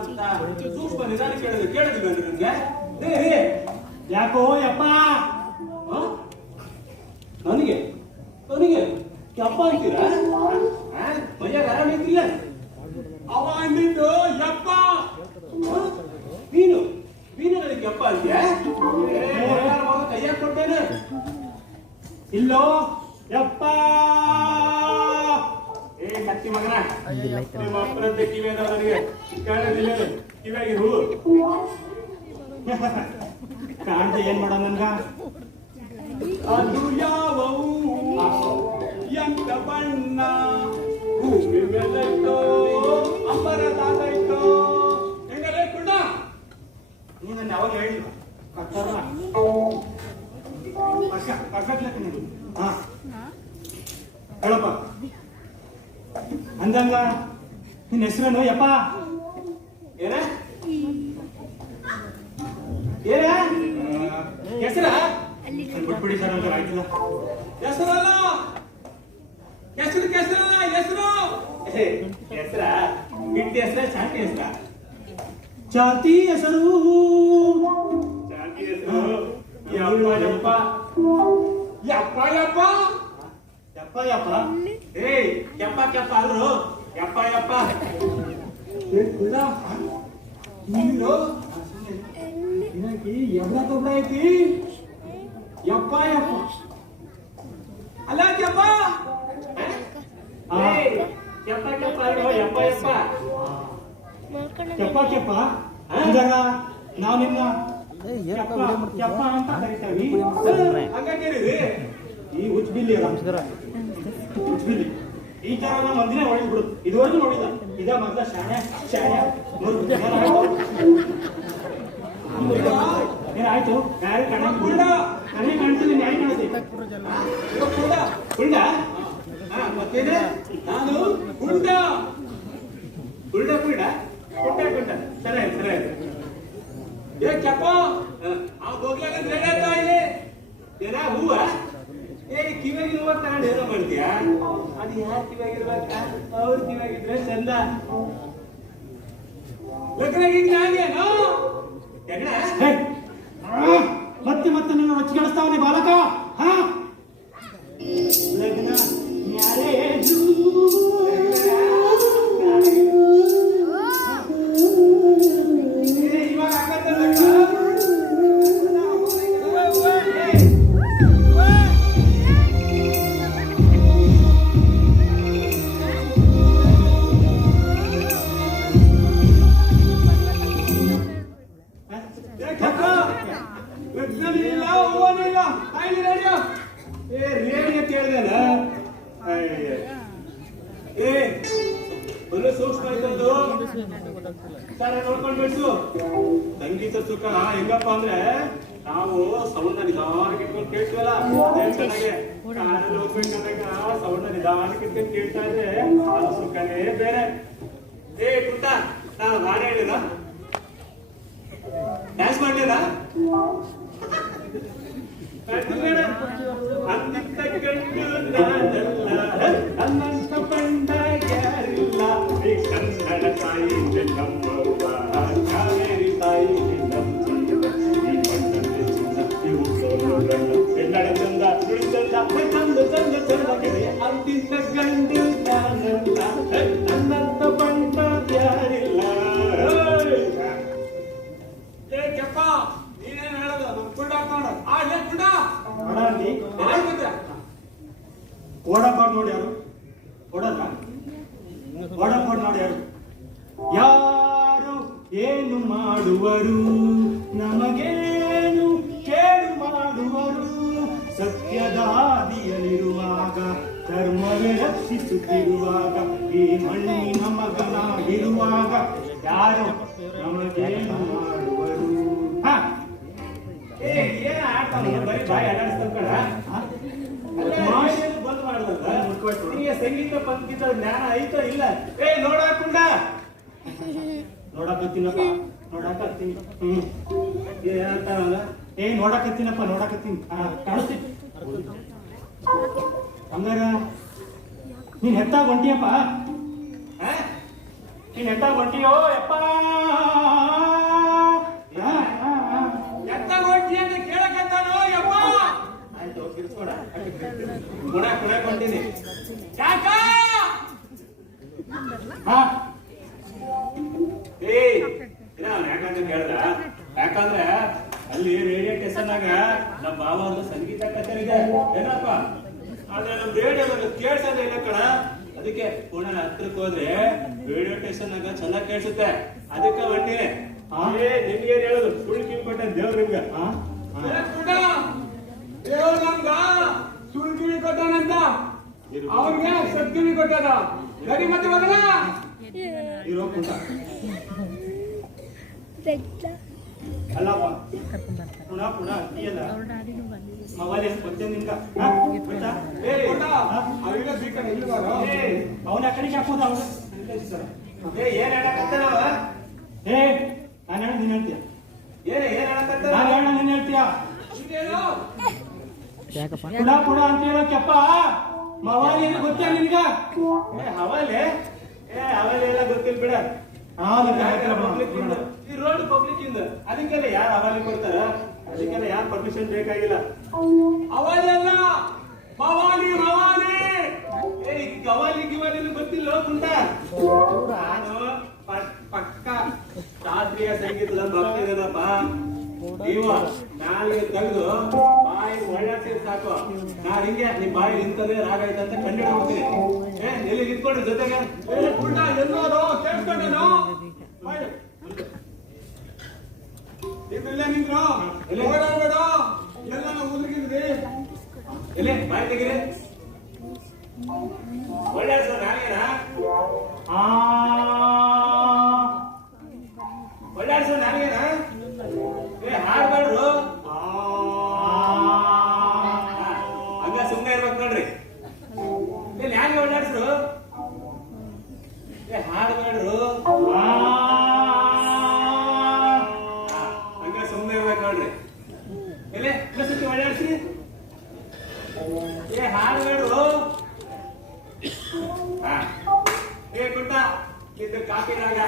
ಅಂತ ಸೂಕ್ಷ್ಮ ನಿಧಾನ ಕೇಳಿದ್ವಿ ನನಗೆ. ಯಾಕೋ ಯಪ್ಪ ನನಗೆ ನನಗೆ ಯಪ್ಪ ಅಂತೀರಾ? ಮೈಯಾಗ ಆರಾಮ ಇದ್ದಿಲ್ಲ? ಅವ ಅಂದಿದ್ದು ಯಪ್ಪ. ನೀನು ನನಗೆ ಯಪ್ಪ ಅಂತೀಯ? ಕೈಯಾಗ ಕೊಟ್ಟೇನೆ. ಇಲ್ಲೋ ಯಪ್ಪ. ಕತ್ತಿ ಮಗನ, ನಿಮ್ಮ ಅಪ್ಪನಂತೆ ಕಿವಿ ಅದಾವ ನನಗೆ, ಕಾಣದಿಲ್ಲ ಕಿವಿಯಾಗಿರು. ಕಾಣ್ದೆ ಏನ್ ಮಾಡೋ ನನ್ಗ? ಅದು ಯಾವವು ಎಂತ ಬಣ್ಣ, ಭೂಮಿ ಮೇಲೈತೋ ಅಂಬರದಾಗೈತೋ. ಹೆಂಗಲೇ ಕುಂಡ? ನೀ ನನ್ನ ಯಾವಾಗ ಹೇಳಿಲ್ಲ ಕಟ್ಟಲ್ಲ ಕರ್ಕಟ್ಲಕ್ಕ ನೀನು. ಹಾ ಹೇಳಪ್ಪ. ಅಂದಂಗ ನಿನ್ನ ಹೆಸರೇನು ಯಪ್ಪ? ಏನ ಏನ ಹೆಸರ? ಬಿಟ್ಬಿಡಿ ಸರ್ ಅಂತ ಆಯ್ತಿಲ್ಲ. ಹೆಸರಲ್ಲ, ಹೆಸರು ಹೆಸರು ಹೆಸರ ಬಿಟ್ಟ ಹೆಸರ ಚಾಟಿ ಹೆಸರ? ಜಾತಿ ಹೆಸರು. ಚಾಟಿ ಹೆಸರು ಯಪ್ಪ ಯಪ್ಪ ಯಪ್ಪ ಯಪ್ಪ ಯಪ್ಪ ಯಪ್ಪ. ಏ ಯಪ್ಪ ಕೆಪ್ಪ ಅಲ್ರು ಯಪ್ಪ ಯಪ್ಪ. ನೀನು ಎಬ್ರ ತೊಬ್ರ ಐತಿ ಯಪ್ಪ ಯಪ್ಪ ಅಲ್ಲ ಯಪ್ಪ. ಯಪ್ಪ ಕೆಪ್ಪ ಅಲ್ರು ಯಪ್ಪ ಯಪ್ಪ ಕೆಪ್ಪ ಕೆಪ್ಪ ಅಂದಾಗ ನಾವು ನಿನ್ನ ಕೆಪ್ಪ ಕೆಪ್ಪ ಅಂತ ಕರಿತೀವಿ. ಹಂಗಾಗಿರಿ ಈ ಹುಚ್ಚಬಿಲ್ಲಿ ಹುಚ್ಚಬಿಲ್ಲಿ ಈ ತರ ನಾವು ಮಂದಿನೇ ಹೊಡೆದ್ಬಿಡು. ಇದುವರೆಗೂ ನೋಡಿಲ್ಲ. ಇದ ಮೊದಲ ಶಾಣೆ ಏನಾಯ್ತು? ಯಾರು ಕಣ್ಣೆ ಕಾಣ್ತೀನಿ, ಯಾರು ಕಾಣ್ತೀನಿ? ಕುಂಡ ಮತ್ತೇನೆ ನಾನು ಕುಂಡ ಕುಂಡ ಕುಂಡ ಕುಂಡ ಕುಂಡ ಸರಿಯಾಯ್ತು. ಏ ಕೆಪ್ಪ ಆ ಹೋಗ್ಲಾಗ ರೆಡಿ ಆಗ್ತಾ ಇದೆ ಏನ ಹೂವ? ಏ ಕಿವಿಯಾಗಿ ಹೂವ ತಗೊಂಡು ಏನೋ ಮಾಡ್ತೀಯ? ಅದು ಯಾರು ಕಿವಿಯಾಗಿರ್ಬೇಕ? ಅವ್ರ ಕಿವಿಯಾಗಿದ್ರೆ ಚಂದ. ಲಗ್ನಾಗಿಗ್ ನಾನೇನು ಎಗಣ? ಮತ್ತೆ ಮತ್ತೆ ನನ್ನ ರೊಚ್ಚಿಗೆಳಿಸ್ತಾವನೆ ಬಾಲಕ. ಹಾ ಲಗ್ನ ಮ್ಯಾರೇಜು ಇವಾಗ ಆಗತ್ತಲ್ಲ ಲಗ್ನನಿಲ್ಲ ಹೂವನಿಲ್ಲ ತಾಯಿ ರೇಡಿಯೋ. ಏ ರೇಡಿಯೋ ಕೇಳ್ದೇನ? ಏ ಒಳ್ಳೆ ಸೂಕ್ಷ್ಮ ಆಯ್ತದ್ದು ಸರ ನೋಡ್ಕೊಂಡು ಬಿಡ್ಸು. ಸಂಗೀತ ಸುಖ ಹೆಂಗಪ್ಪ ಅಂದ್ರೆ ನಾವು ಸೌಂಡ್ ನಿಧಾನಕ್ಕೆ ಇಟ್ಕೊಂಡು ಕೇಳ್ತೀವಲ್ಲ ಅದೇ ಚೆನ್ನಾಗೆ. ಕಾರಲ್ಲಿ ಹೋಗ್ಬೇಕಂದಾಗ ಸೌಂಡ್ ನಿಧಾನಕ್ಕೆ ಇಟ್ಕೊಂಡು ಕೇಳ್ತಾ ಇದ್ರೆ ಅದು ಸುಖನೇ ಬೇರೆ. ಏ ಪುಟ್ಟ ನಾನು ಹಾಡು ಹೇಳಿದ ಡ್ಯಾನ್ಸ್ ಮಾಡ್ಲಿಲ್ಲ? ಅಂದಿದ್ದ ಗಂಡು ನಾನಲ್ಲ, ನನ್ನಂತ ಬಂದ ಯಾರಿಲ್ಲ. ಈ ಕನ್ನಡ ತಾಯಿ ನಮ್ಮವ್ವ, ಕಾವೇರಿ ತಾಯಿ ನಮ್ಮ ಈ ಮಣ್ಣಲ್ಲಿ ಚಿನ್ನ ಇವು ಸೋಲುಗಲ್ಲ. ಎಲ್ಲರ ಚಂದ ಸುಳಿ ಚಂದ ಚಂದ ಚಂದ ಚಂದ ಗೆಳೆಯ. ಅಂದಿದ್ದ ಗಂಡು ನಾನಲ್ಲ, ನನ್ನಂತ ಬಂದ ಯಾರಿಲ್ಲ. ಏ ಕೆಪ್ಪ ನೀನೇನ್ ಹೇಳೋದು? ನಮ್ ಕುಂಡ ಹಾಕೊಂಡು ಆ ಕುಂಡ ನೋಡಲ್ಲಿ ಓಡಬಾರ್ದು ನೋಡಿ. ಯಾರು ಓಡಲ್ಲ? ಓಡಬಾರ್ದು ನೋಡಿ. ಯಾರು ಯಾರು ಏನು ಮಾಡುವರು, ನಮಗೇನು ಕೇಳು ಮಾಡುವರು. ಸತ್ಯದ ಹಾದಿಯಲ್ಲಿರುವಾಗ, ಧರ್ಮವೇ ರಕ್ಷಿಸುತ್ತಿರುವಾಗ, ಈ ಮಣ್ಣಿನ ಮಗನಾಗಿರುವಾಗ ಯಾರು ನಮಗೇನು ಮಾಡುವರು. ಏ ಏನ್ ಆಡ್ತಾನ ಬರೀ ಬಾಯಿ ಅಡ್ಡಾಡಿಸ್ಕೊಂಡ ಬಂದ್ ಮಾಡ್ದಲ್ಲ. ನಿಮಗೆ ಸಂಗೀತ ಪಂಗೀತ ಜ್ಞಾನ ಐತೋ ಇಲ್ಲ? ಏ ನೋಡಾಕುಂಡ ನೋಡಕತ್ತೀನಪ್ಪ ನೋಡಕತ್ತೀನಿ. ಏನಂತಾನಲ್ಲ? ಏ ನೋಡಕತ್ತೀನಪ್ಪ ನೋಡಕತ್ತೀನಿ. ಕಾಣಿಸ್ತೀನಿ. ಹಂಗಾರ ನೀನ್ ಹೆತ್ತಾಗ ಹೊಂಟಿಯಪ್ಪ? ನೀನ್ ಎಂತ ಹೊಂಟಿಯೋ ಯಪ್ಪ ಎಂತ ಹೊಂಟಿ ಅಂತ ಕೇಳಕತ್ತಾನೋ ಯಪ್ಪ. ಆಯ್ತು ಕಿರ್ಸ್ಕೊಡ ಕುಣಕ್ ಹೊಂಟೀನಿ. ಯಾಕ ಯಾಕಂತ ಹೇಳ್ದ, ಯಾಕಂದ್ರೆ ಅಲ್ಲಿ ರೇಡಿಯೋ ಸ್ಟೇಷನ್ ಆಗ ನಮ್ಮ ಬಾವ ಒಂದು ಸಂಗೀತ ಕಚೇರಿದೆ ಏನಪ್ಪ. ಆದ್ರೆ ನಮ್ ರೇಡಿಯೋದಲ್ಲಿ ಕೇಳ್ಸೋದೇ ಇಲ್ಲ ಕಣ. ಅದಕ್ಕೆ ಪುಣೆ ಹತ್ರಕ್ಕೆ ಹೋದ್ರೆ ರೇಡಿಯೋ ಸ್ಟೇಷನ್ ಆಗ ಚೆನ್ನಾಗಿ ಕೇಳಿಸುತ್ತೆ. ಅದಕ್ಕೆ ಹೊಂಟಿನಿ. ನಿಮ್ಗೆ ಹೇಳುದು ಸುಳ್ಳು ಕಿವಿಪಟ್ಟ ದೇವ್ರಂಗ ದೇವ್ರ ನಮ್ಗ ಸುಳ್ಳು ಕಿವಿ ಕೊಟ್ಟಾನಂತ ಅವ್ರಿಗೆ ಸತ್ ಕಿವಿ ಕೊಟ್ಟಾರ. ಗಡಿ ಮತ್ತೆ ಹೋಗಲ್ಲ ಇರೋ ಪುಟ ಅಲ್ಲಪ್ಪ ಪುಣ ಅಕ್ಕಿಯಲ್ಲ ಮವಾಲಿ ಗೊತ್ತೇ ನಿಂಗ ಅವ್ರಿಗೆ ಬೇಕಾದ ಇಲ್ವಾರೋ ಅವನ ಕಡೆಗೆ ಹಾಕೋದು ಅವ್ರು ಏನ್ ಹೇಳಕತ್ತಾನವ? ನಾನು ಹೇಳ ನೀನ್ ಹೇಳ್ತೀಯ, ಏನ್ ಹೇಳಕತ್ತಾನ? ನಾನು ಹೇಳ ನೀನ್ ಹೇಳ್ತೀಯ. ಪುಣ ಅಂತ ಹೇಳೋಕ್ಯಪ್ಪ ಮವಾಲಿ ಏನು ಗೊತ್ತೇ ನಿನ್ಗ? ಹವಾಲೆ ಹವಾಲೆ ಎಲ್ಲ ಗೊತ್ತಿಲ್ಲ ಬಿಡ. ಈ ರೋಡ್ ಪಬ್ಲಿಕ್ ಇಂದ ಅದಕ್ಕೆಲ್ಲ ಯಾರು ಹವಾಲಿ ಕೊಡ್ತಾರ? ಅದಕ್ಕೆಲ್ಲ ಯಾರು ಪರ್ಮಿಷನ್ ಬೇಕಾಗಿಲ್ಲ. ಅವಳೆಲ್ಲ ಭವಾನಿ ಭವಾನಿ ಗವಾಲಿ ಗಿವಾಲಿ ಗೊತ್ತಿಲ್ಲ ಕುಂಟ. ನಾನು ಪಕ್ಕ ಶಾಸ್ತ್ರೀಯ ಸಂಗೀತದ ಭಕ್ತಿದನಪ್ಪ. ಇವ ನಾಲಿಗೆ ತೆಗೆದು ಬಾಯಿ ಒಳ್ಳಾಡ್ಸಿ ಸಾಕು. ನಾನು ಹಿಂಗೆ ನಿಮ್ ಬಾಯಿ ನಿಂತದೆ ರಾಗ ಆಯ್ತು ಅಂತ ಕಂಡು ಹೋಗ್ತೀನಿ. ಎಲ್ಲಿ ನಿಂತ್ಕೊಂಡ್ರಿ ಜೊತೆಗೆ ಪುಟ್ಟ ಎಲ್ಲೋದು ಕೇಳ್ಕೊಂಡೇನು? ಇವೆಲ್ಲ ನಿಂತ್ರು ಓಡಾಡ್ಬೇಡ ಎಲ್ಲ ನಾವು ಉಲ್ಗಿದ್ರಿ. ಎಲ್ಲಿ ಬಾಯಿ ತೆಗೀರಿ. ಒಳ್ಳಾಡ್ಸೋ ನಾನೇನಾ? ಒಳ್ಳಾಡ್ಸೋ ನಾನೇನಾ? ಹಾಡ್ಬೇಡ್ರು. ಹಂಗ ಸುಮ್ಮನೆ ಇರ್ಬೇಕು ನೋಡ್ರಿ. ನೀನ್ ಹ್ಯಾಂಗ ಒಳ್ಳಾಡ್ಸ್ರು? ಹಾಡ್ಬೇಡ್ರು. ಹಂಗ ಸುಮ್ಮನೆ ಇರ್ಬೇಕು ನೋಡ್ರಿ. ಎಲ್ಲಿ ಸತಿ ಒಳ್ಳಾಡ್ಸಿ. ಹಾಡ್ಬೇಡ್ರು. ಕುಂಟ ನಿಂದು ಕಾಫಿ ರಾಗ.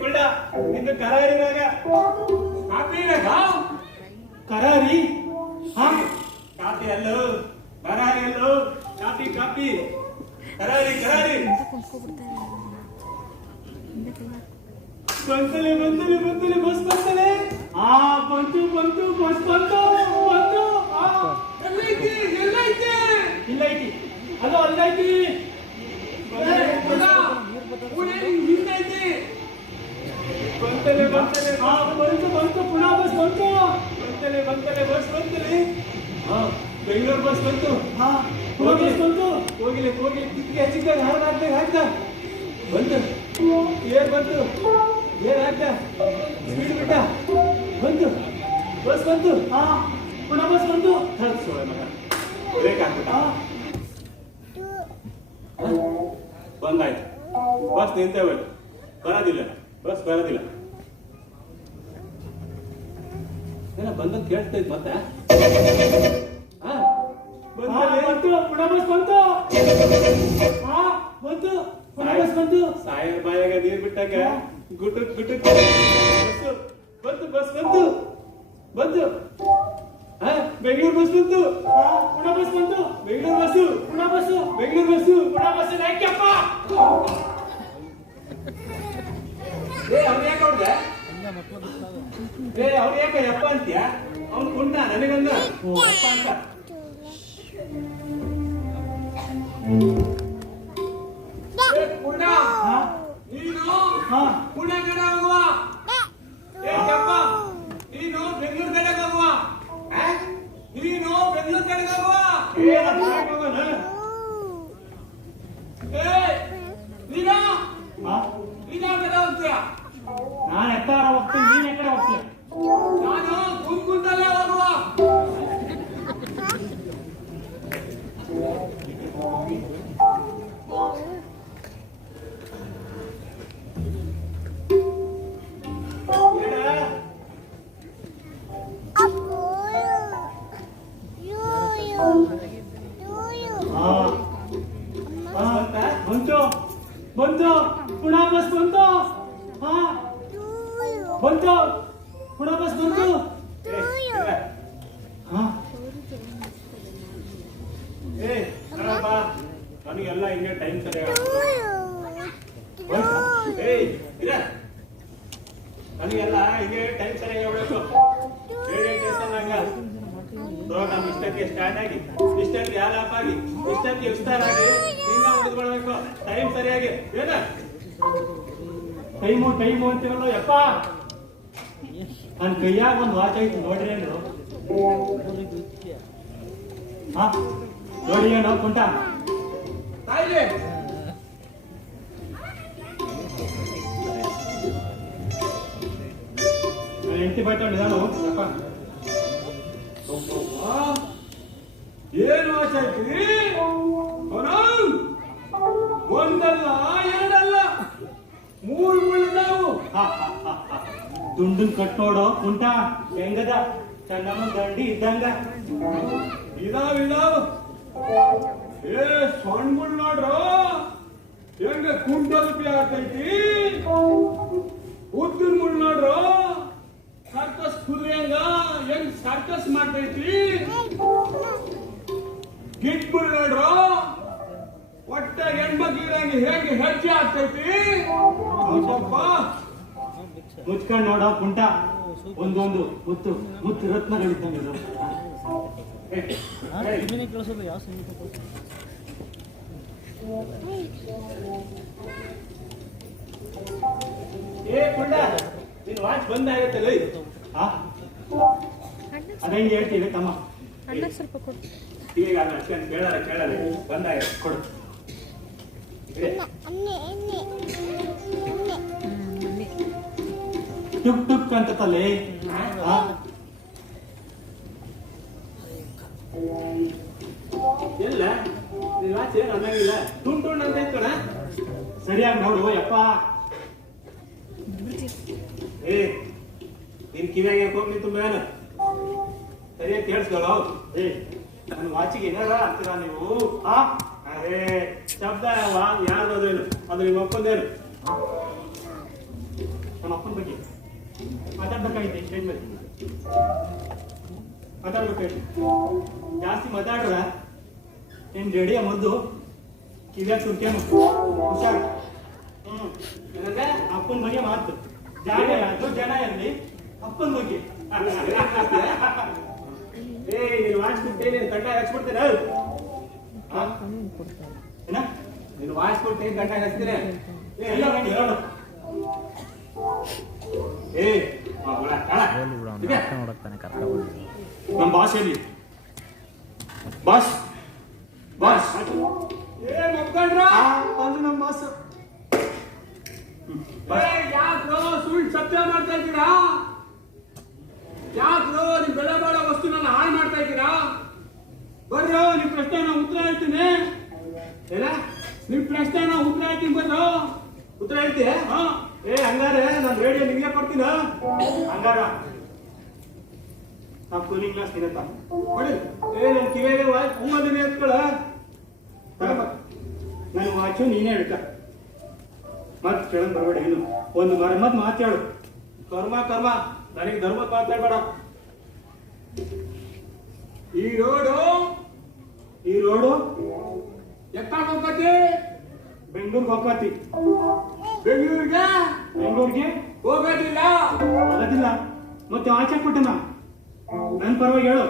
ಕುಂಟ ನಿಂದು ಕರಾರಿ ರಾಗ. ಕಾಫಿ ರಾಗ ಕರಾರಿ ಕಾಫಿ ಅಲ್ಲೋ ಕರಾರಿ ಅಲ್ಲೋ. ಕಾಫಿ ಕಾಫಿ ಕರಾರಿ ಕರಾರಿ. ಬಂತಲೆ ಬಂತಲೆ ಬಂತಲೆ ಬಸ್ ಬಂತಲೆ. ಬಂತು ಬಂತು ಬಸ್ ಬಂತು ಬಂತು. ಎಲ್ಲೈತಿ ಎಲ್ಲೈತಿ ಇಲ್ಲೈತಿ ಅದು ಅಲ್ಲೈತಿ. ಹಿಂದೈತಿ ಬಂತಲೆ ಬಂತಲೆ ಬಂತು ಬಂತು ಪುನಃ ಬಸ್ ಬಂತು. ಬಂತಲೆ ಬಂತಲೆ ಬಸ್ ಬಂತಲೆ. ಬೆಂಗಳೂರು ಬಸ್ ಬಂತು. ಪುನಃ ಬಸ್ ಬಂತು. ಹೋಗಿಲ್ಲ ಹೋಗಿಲ್ಲ ಕಿತ್ತಿಗೆ ಹಚ್ಚಿದ್ದಾಗ ಹಾಡ್ದಾಗ ಹಾಕ್ದ ಬಂತು. ಏರ್ ಬಂತು ಏರ್ ಹಾಕ್ದ ಸ್ಪೀಡ್ ಬಿಟ್ಟ ಬಂತು. ಬಸ್ ಬಂತು. ಪುನಃ ಬಸ್ ಬಂತು. ಬ್ರೇಕ್ ಹಾಕ್ಬಿಟ್ಟ. ಬಂದಾಯ್ತು. ಬಸ್ ನಿಂತೇ ಹೋಯ್ತು. ಬರೋದಿಲ್ಲ ಬಸ್ ಬರೋದಿಲ್ಲ. ಏನ ಬಂದಂತ ಕೇಳ್ತೈತ್ ಮತ್ತೆ. ಬಂತು ಪುನಃ ಬಸ್ ಬಂತು. ಬಂತು ಪುನಃ ಬಸ್ ಬಂತು. ಸಾಯರ್ ಬಾಯಾಗ ನೀರ್ ಬಿಟ್ಟಾಗ ಗುಟುಕ್ ಗುಟುಕ್ ಬಸ್ಸು ಬಂತು. ಬಸ್ ಬಂತು ಬಂತು. ಬೆಂಗಳೂರು ಬಸ್ ಬಂತು. ಪುನಃ ಬಸ್ ಬಂತು. ಬೆಂಗಳೂರು ಬಸ್ಸು ಪುನಃ ಬಸ್ಸು. ಬೆಂಗಳೂರು ಬಸ್ಸು. ಪುನಃ ಬಸ್ ಯಾಕೆಪ್ಪ? ಅವ್ನು ಯಾಕೆ ಹೊಡ್ದೆ? ಅವ್ನು ಯಾಕೆ ಯಪ್ಪ ಅಂತೀಯ? ಅವ್ನು ಕುಂಟ ನನಗಂದ ಯಪ್ಪ ಅಂತ. ಪುಟ್ಟ ನೀನು ಪುಣೆ ಕಡೆ ಹೋಗುವ. ಯಪ್ಪ ನೀನು ಬೆಂಗಳೂರು ಕಡೆಗೆ ಹೋಗುವ. ನೀನು ಬೆಂಗಳೂರು ಕಡೆಗೆ ಹೋಗುವ. ನೀನು ನೀನು ಕಡೆ ಹೋಗ್ತೀಯ. ನಾನು ಎತ್ತಾರ ಹೋಗ್ತೀನಿ, ನೀನ್ ಎಕಡೆ ಹೋಗ್ತೀಯ? ನಾನು ಕುಂಕುಂದಲ್ಲೇ ಹೋಗುವ. ಬಂತು ಬಂತು ಪುನಃ ಬಸ್ ಬಂತು. ಬಂತು ಪುನಃ ಬಸ್ ಬಂತು. ಹಾ ನನಗೆಲ್ಲ ಹಿಂಗೆ ಟೈಮ್ ಸರಿಯಾಗಿ ನನಗೆಲ್ಲ ಹಿಂಗೆ ಟೈಮ್ ಸರಿಯಾಗಿ ಹೋಗ್ಬೇಕು. ಪ್ರೋಗ್ರಾಮ್ ಇಷ್ಟಕ್ಕೆ ಸ್ಟಾರ್ಟ್ ಆಗಿ ಇಷ್ಟಕ್ಕೆ ಯಾಲ್ ಆಫ್ ಆಗಿ ಇಷ್ಟಕ್ಕೆ ವಿಸ್ತಾರ ಆಗಿ ಹಿಂಗ ಮುಗಿದ್ಕೊಳ್ಬೇಕು ಟೈಮ್ ಸರಿಯಾಗಿ. ಏನ ಟೈಮು ಅಂತೀವಲ್ಲ ಯಪ್ಪ. ನನ್ನ ಕೈಯಾಗ ಒಂದು ವಾಚ್ ಐತಿ ನೋಡ್ರಿ ಅಂದ್ರು. ಹಾ ನೋಡಿ ಏನೋ ಕುಂಟ ತಾಯಿಗೆ ಹೆಂಡತಿ ಬೈತಾಳೆ ನಾನು ಯಪ್ಪ. ಏನು ಆಚೈತಿ ಒಂದಲ್ಲ ಎರಡಲ್ಲ ಮೂರು ಮುಳ್ಳಿದಾವು. ದುಂಡನ್ ಕಟ್ ನೋಡೋ ಕುಂಟ ಹೆಂಗದ ಚಂದಮ್ಮ ದಂಡಿ ಇದ್ದಂಗ. ಇದಾವ್ ಏ ಸಣ್ಣ ಮುಳ್ಳು ನೋಡ್ರು ಹೆಂಗ ಕುಂಟಲ್ಪಿ ಆಗ್ತೈತಿ. ಉದ್ದಿನ ಮುಳ್ಳು ನೋಡ್ರು ಸರ್ಕಸ್ ಕುದುರೆ ಹೆಂಗ್ ಸರ್ಕಸ್ ಮಾಡ್ತೈತಿ. ಗಿಟ್ ಮುಳ್ಳು ನೋಡ್ರು ಒಟ್ಟ ಹೆಣ್ಮಕ್ಳಿರಂಗೆ ಹೆಂಗ್ ಹೆಜ್ಜೆ ಆಗ್ತೈತಿ. ಸ್ವಲ್ಪ ಮುಚ್ಕೊಂಡ್ ನೋಡೋ ಕುಂಟ ಒಂದೊಂದು ಮುತ್ತು ಮುತ್ತು ರತ್ನಗಳಿದ್ದಂಗೆ. ಏ ಪುಂಡ ನಿನ್ ವಾಚ್ ಬಂದಾಗತ್ತಲ್ಲ. ಅದಂಗೆ ಹೇಳ್ತೀವಿ ತಮ್ಮ. ಅಣ್ಣ ಸ್ವಲ್ಪ ಕೊಡು. ಈಗ ಅಷ್ಟೇ ಕೇಳಲ್ಲ ಬಂದಾಗತ್ತೆ ಕೊಡು. ಟುಕ್ ಟುಕ್ ಅಂತ ತಲೆ. ಎಲ್ಲ ನಿನ್ ವಾಚ್ ಏನು ಅನ್ನಂಗಿಲ್ಲ ತುಂಡು ಅಂತ ಇತ್ತಣ. ಸರಿಯಾಗಿ ನೋಡು ಯಪ್ಪ. ಏ ನಿನ್ ಕಿವಿಯಾಗ ಹೋಗ್ಲಿ ತುಂಬ ಏನು ಸರಿಯಾಗಿ ಕೇಳಿಸ್ಕೊಳ್ಳೋ. ಏ ನನ್ನ ವಾಚಿಗೆ ಏನಾರ ಅಂತೀರಾ ನೀವು? ಅದೇ ಶಬ್ದ ಯಾರ್ದೋದೇನು ಅದು ನಿಮ್ಮ ಅಪ್ಪಂದೇನು? ನಮ್ಮ ಅಪ್ಪನ ಬಗ್ಗೆ ಮಾತಾಡ್ಬೇಕಾಗಿದೆ ಸ್ಟೇಜ್ ಮೇಲೆ. ಮಾತಾಡ್ಬೇಕಾಯ್ತು. ಜಾಸ್ತಿ ಮಾತಾಡ್ರ ಏನ್ ರೆಡಿಯ ಮೊದ್ದು ಕಿವಿಯಾಗ ಸುರ್ಕೇನು ಹುಷಾರು. ಏನಂದ್ರೆ ಅಪ್ಪನ ಬಗ್ಗೆ ಮಾತು ಜಾಗ ಅದು ಜನ ಇರಲಿ ಅಪ್ಪನ ಬಗ್ಗೆ. ಏ ನೀನು ವಾಚ್ ಕೊಡ್ತೇನೆ ಗಂಟ ಹಚ್ಬಿಡ್ತೇನೆ. ಏನ ನೀನು ವಾಚ್ ಕೊಡ್ತೇನೆ ಗಂಟ ಹಚ್ತೇನೆ. ಎಲ್ಲ ಹೇಳೋಣ. ಏ ಹೋಗ್ಲಿ ಬಿಡು ಅವ್ನು ನಾಟಕ ನೋಡಕ್ತಾನೆ ಕರ್ಕೊಂಡು. ನಮ್ಮ ಭಾಷೆಯಲ್ಲಿ ಬಾಸ್ ಬಾಸ್ ಏ ಮಕ್ಕಳ್ರ ಅದು ನಮ್ಮ ಬಾಸ್. ಯಾಕ್ರೋ ಸುಳ್ಳು ಸತ್ಯ ಮಾಡ್ತಾ ಇದ್ದೀರಾ? ಯಾಕ್ರೋ ನಿಮ್ ಬೆಲೆ ಬಾಳೋ ವಸ್ತುನೆಲ್ಲ ಹಾಳು ಮಾಡ್ತಾ ಇದ್ದೀರಾ? ಬರ್ರೋ ನಿಮ್ ಪ್ರಶ್ನೆ ನಾ ಉತ್ತರ ಹೇಳ್ತೀನಿ. ಏನ ನಿಮ್ ಪ್ರಶ್ನೆ ನಾ ಉತ್ತರ ಹೇಳ್ತೀನಿ ಬರ್ರೋ. ಉತ್ತರ ಹೇಳ್ತೀಯ? ಏ ಹಂಗಾರೆ ನಾನು ರೇಡಿಯೋ ನಿಮ್ಗೆ ಕೊಡ್ತೀನ. ಹಂಗಾರ ನಾವು ಕೂಲಿಂಗ್ ಕ್ಲಾಸ್ ಇರತ್ತ ಕೊಡಿ. ಏ ನನ್ ಕಿವಿಯಾಗೆ ವಾಚ್ ಹೂವದಿನ ಎತ್ಕೊಳ. ನನ್ನ ವಾಚು ನೀನೇ ಹೇಳ್ಕ. ಮತ್ ಕೇಳಂಗ್ ಬರಬೇಡ. ಏನು ಒಂದು ಮತ್ ಮಾತಾಡು. ಕರ್ಮ ಕರ್ಮ ನನಗೆ ಧರ್ಮದ ಮಾತಾಡ್ಬೇಡ. ಈ ರೋಡು ಈ ರೋಡು ಎತ್ತಾಗ ಹೋಗತಿ ಬೆಂಗಳೂರಿಗೆ ಹೋಗ್ತಿ. ಬೆಂಗಳೂರಿಗೆ ಬೆಂಗಳೂರಿಗೆ ಹೋಗೋದಿಲ್ಲ. ಹೋಗೋದಿಲ್ಲ ಮತ್ತೆ ಆಚೆ ಕೊಟ್ಟನ ನನ್ ಪರವಾಗಿ ಹೇಳು.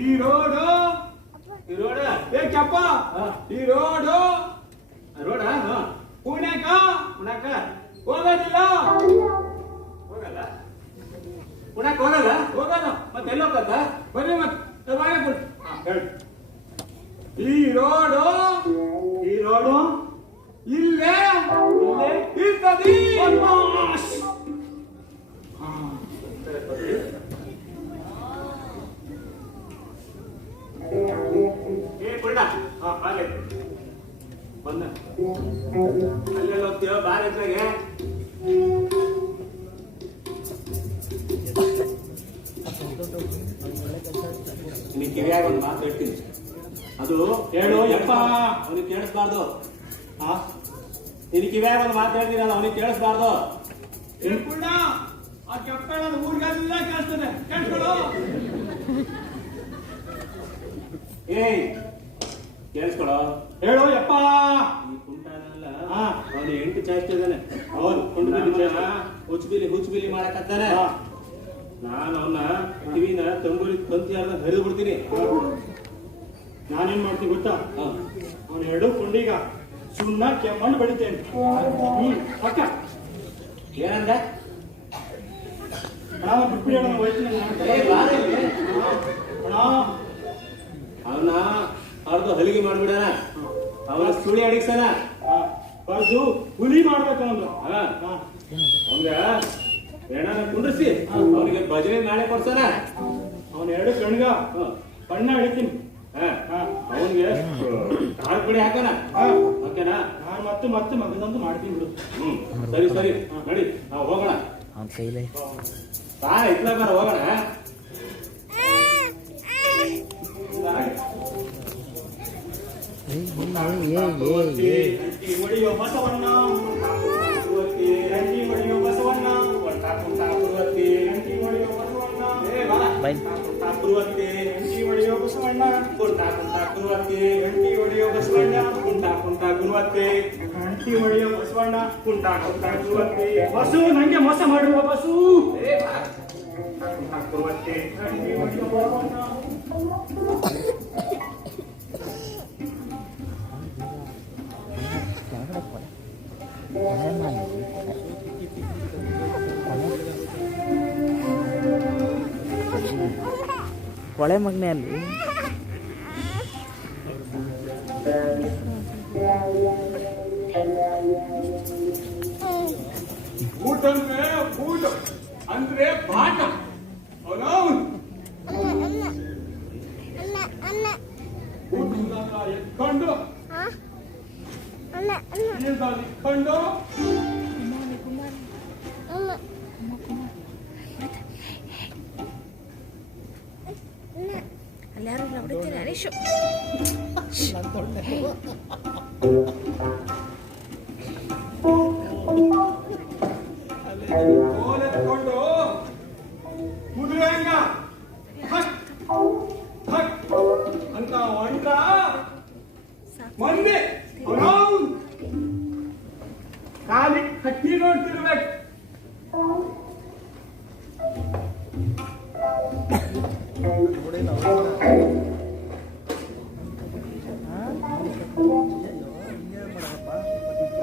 ಈ ರೋಡು ಈ ರೋಡ ಏ ಚಪ್ಪ ಈ ರೋಡು ರೋಡ ಪುಣೆಕ ಪುಣಾಕ ಹೋಗೋದಿಲ್ಲ. ಹೋಗಲ್ಲ. ಪುಣಾಕ ಹೋಗಲ್ಲ. ಹೋಗಲ್ಲ ಮತ್ತೆ ಎಲ್ಲಿ ಹೋಗತ್ತ? ಬರ್ರಿ ಮತ್ತೆ ಹೇಳು. ಈ ರೋಡು ಈ ರೋಡು ಇಲ್ಲೇ ಇಲ್ಲೇ ಇರ್ತದೆ. ಏ ಪುಣ್ಣ ಹಾಗೆ ಬಂದ ಅಲ್ಲೆಲ್ಲ ಹೋಗ್ತೀವ ಬಾರ ಎತ್ತಾಗೆ. ನಿನ್ ಕಿವಿಯಾಗ ಒಂದು ಮಾತು ಹೇಳ್ತೀನಿ. ಅದು ಹೇಳು ಯಪ್ಪ. ಅವನಿಗೆ ಕೇಳಿಸ್ಬಾರ್ದು. ನಿನ್ ಕಿವಿಯಾಗ ಒಂದು ಮಾತು ಹೇಳ್ತೀನಿ, ಅದು ಅವನಿಗೆ ಕೇಳಿಸ್ಬಾರ್ದು. ಪುಣ್ಣ ಆ ಕೆಪ್ಪಳ ಊರಿಗೆಲ್ಲ ಕೇಳ್ತದೆ ಕೇಳ್ಕೊಳ್ಳೋ. ಏಯ್ ಕೇಳಿಸ್ಕೊಳೋ. ಹೇಳೋ ಯಪ್ಪ. ಈ ಕುಂಟಾನಲ್ಲ ಅವನು 8 ಚಾಸ್ಟ್ ಇದ್ದಾನೆ. ಹೌದು ಹುಚ್ಚಬಿಲಿ ಮಾಡಕತ್ತಾನೆ. ನಾನು ಅವನ್ನ ಕಿವಿನ ತಂಬೂರಿ ತಂತಿ ಹರಿದು ಬಿಡ್ತೀನಿ. ನಾನೇನ್ ಮಾಡ್ತೀನಿ ಗೊತ್ತಾ, ಅವನ 2 ಕುಂಡಿಗ ಸುಣ್ಣ ಕೆಮ್ಮಣ್ಣು ಬಡಿತೇನೆ. ಅಕ್ಕ ಏನಂದ? ನಾವು ಬಿಟ್ಬಿಡಿ ಅಣ್ಣ, ಹೋಯ್ತೀನಿ ಅವನ ಅರ್ಧ ಹಲಿಗೆ ಮಾಡ್ಬಿಡಣ. ಅವನ ಸುಳಿ ಅಡಿಕ್ಸನ ಬರ್ದು ಹುಲಿ ಮಾಡ್ಬೇಕು ಅವನು. ಅವಂಗ ಹೆಣ್ಣನ ಕುಂಡ್ರಿಸಿ ಅವನಿಗೆ ಭಜನೆ ನಾಳೆ ಕೊಡ್ಸಣ. ಅವನ 2 ಕಣ್ಗ ಬಣ್ಣ ಹಿಡಿತೀನಿ. ಅವನಿಗೆ ಕಾಳು ಪುಡಿ ಹಾಕೋಣ. ಓಕೆನಾ? ನಾನು ಮತ್ತೆ ಮಗನಂತೂ ಮಾಡ್ತೀನಿ ಬಿಡು. ಸರಿ ನಡಿ ನಾವು ಹೋಗೋಣ. ಅವನ ಕೈಲೇ ಇತ್ಲ ಬಾರ ಹೋಗೋಣ. ಗಂಟಿ ಹೊಡಿಯೋ ಬಸವಣ್ಣ, ಗಂಟಿ ಹೊಡಿಯೋ ಬಸವಣ್ಣ, ಗಂಟಿ ಹೊಡಿಯೋ ಬಸವಣ್ಣ, ಬೈ ಗಂಟಿ ಹೊಡಿಯೋ ಬಸವಣ್ಣ, ಗಂಟಿ ಹೊಡಿಯೋ ಬಸವಣ್ಣ, ಗಂಟಿ ಹೊಡಿಯೋ ಬಸವಣ್ಣ, ಬಸ್ಸು ನಂಗೆ ಮೋಸ ಮಾಡುವ ಬಸ್ಸು. ಗಂಟಿ ಹೊಡಿಯೋ ಬಸವಣ್ಣ. ಕೊಳೆ ಮಗನೇ ಅಲ್ಲಿ ಬೂಟ್ ಅಂದ್ರೆ ಬಾಟ. ಎತ್ಕೊಂಡು ಇಟ್ಕೊಂಡು ಅಲ್ಲಾರು ಇಲ್ಲ ಹೊಡಿತೀನಿ ಅನೀಶು. ಕೋಲೆತ್ಕೊಂಡು ಕುದುರೆ ಹಂಗ ಹಟ್ ಹಟ್ ಅಂತ ಹೊಂಟ ಒಂದೇ ಕಾಲಿ ಕಟ್ಟಿ ನೋಡ್ತಿರ್ಬೇಕು.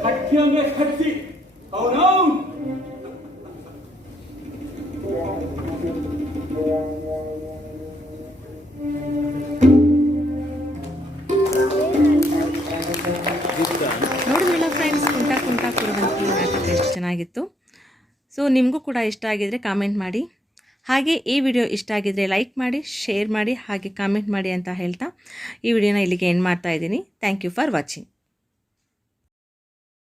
ಕಟ್ಟಿ ಅಂದ್ರೆ ಕಟ್ಟಿ ಅವನೌನ್ ನೋಡಿದ್ರಲ್ಲ ಫ್ರೆಂಡ್ಸ್, ಕುಂಟ ಕುರುವಂತಿ ನಾಟಕ ಎಷ್ಟು ಚೆನ್ನಾಗಿತ್ತು. ಸೊ ನಿಮಗೂ ಕೂಡ ಇಷ್ಟ ಆಗಿದರೆ ಕಾಮೆಂಟ್ ಮಾಡಿ. ಹಾಗೆ ಈ ವಿಡಿಯೋ ಇಷ್ಟ ಆಗಿದರೆ ಲೈಕ್ ಮಾಡಿ, ಶೇರ್ ಮಾಡಿ, ಹಾಗೆ ಕಾಮೆಂಟ್ ಮಾಡಿ ಅಂತ ಹೇಳ್ತಾ ಈ ವಿಡಿಯೋನ ಇಲ್ಲಿಗೆ ಎಂಡ್ ಮಾಡ್ತಾ ಇದ್ದೀನಿ. Thank you for watching.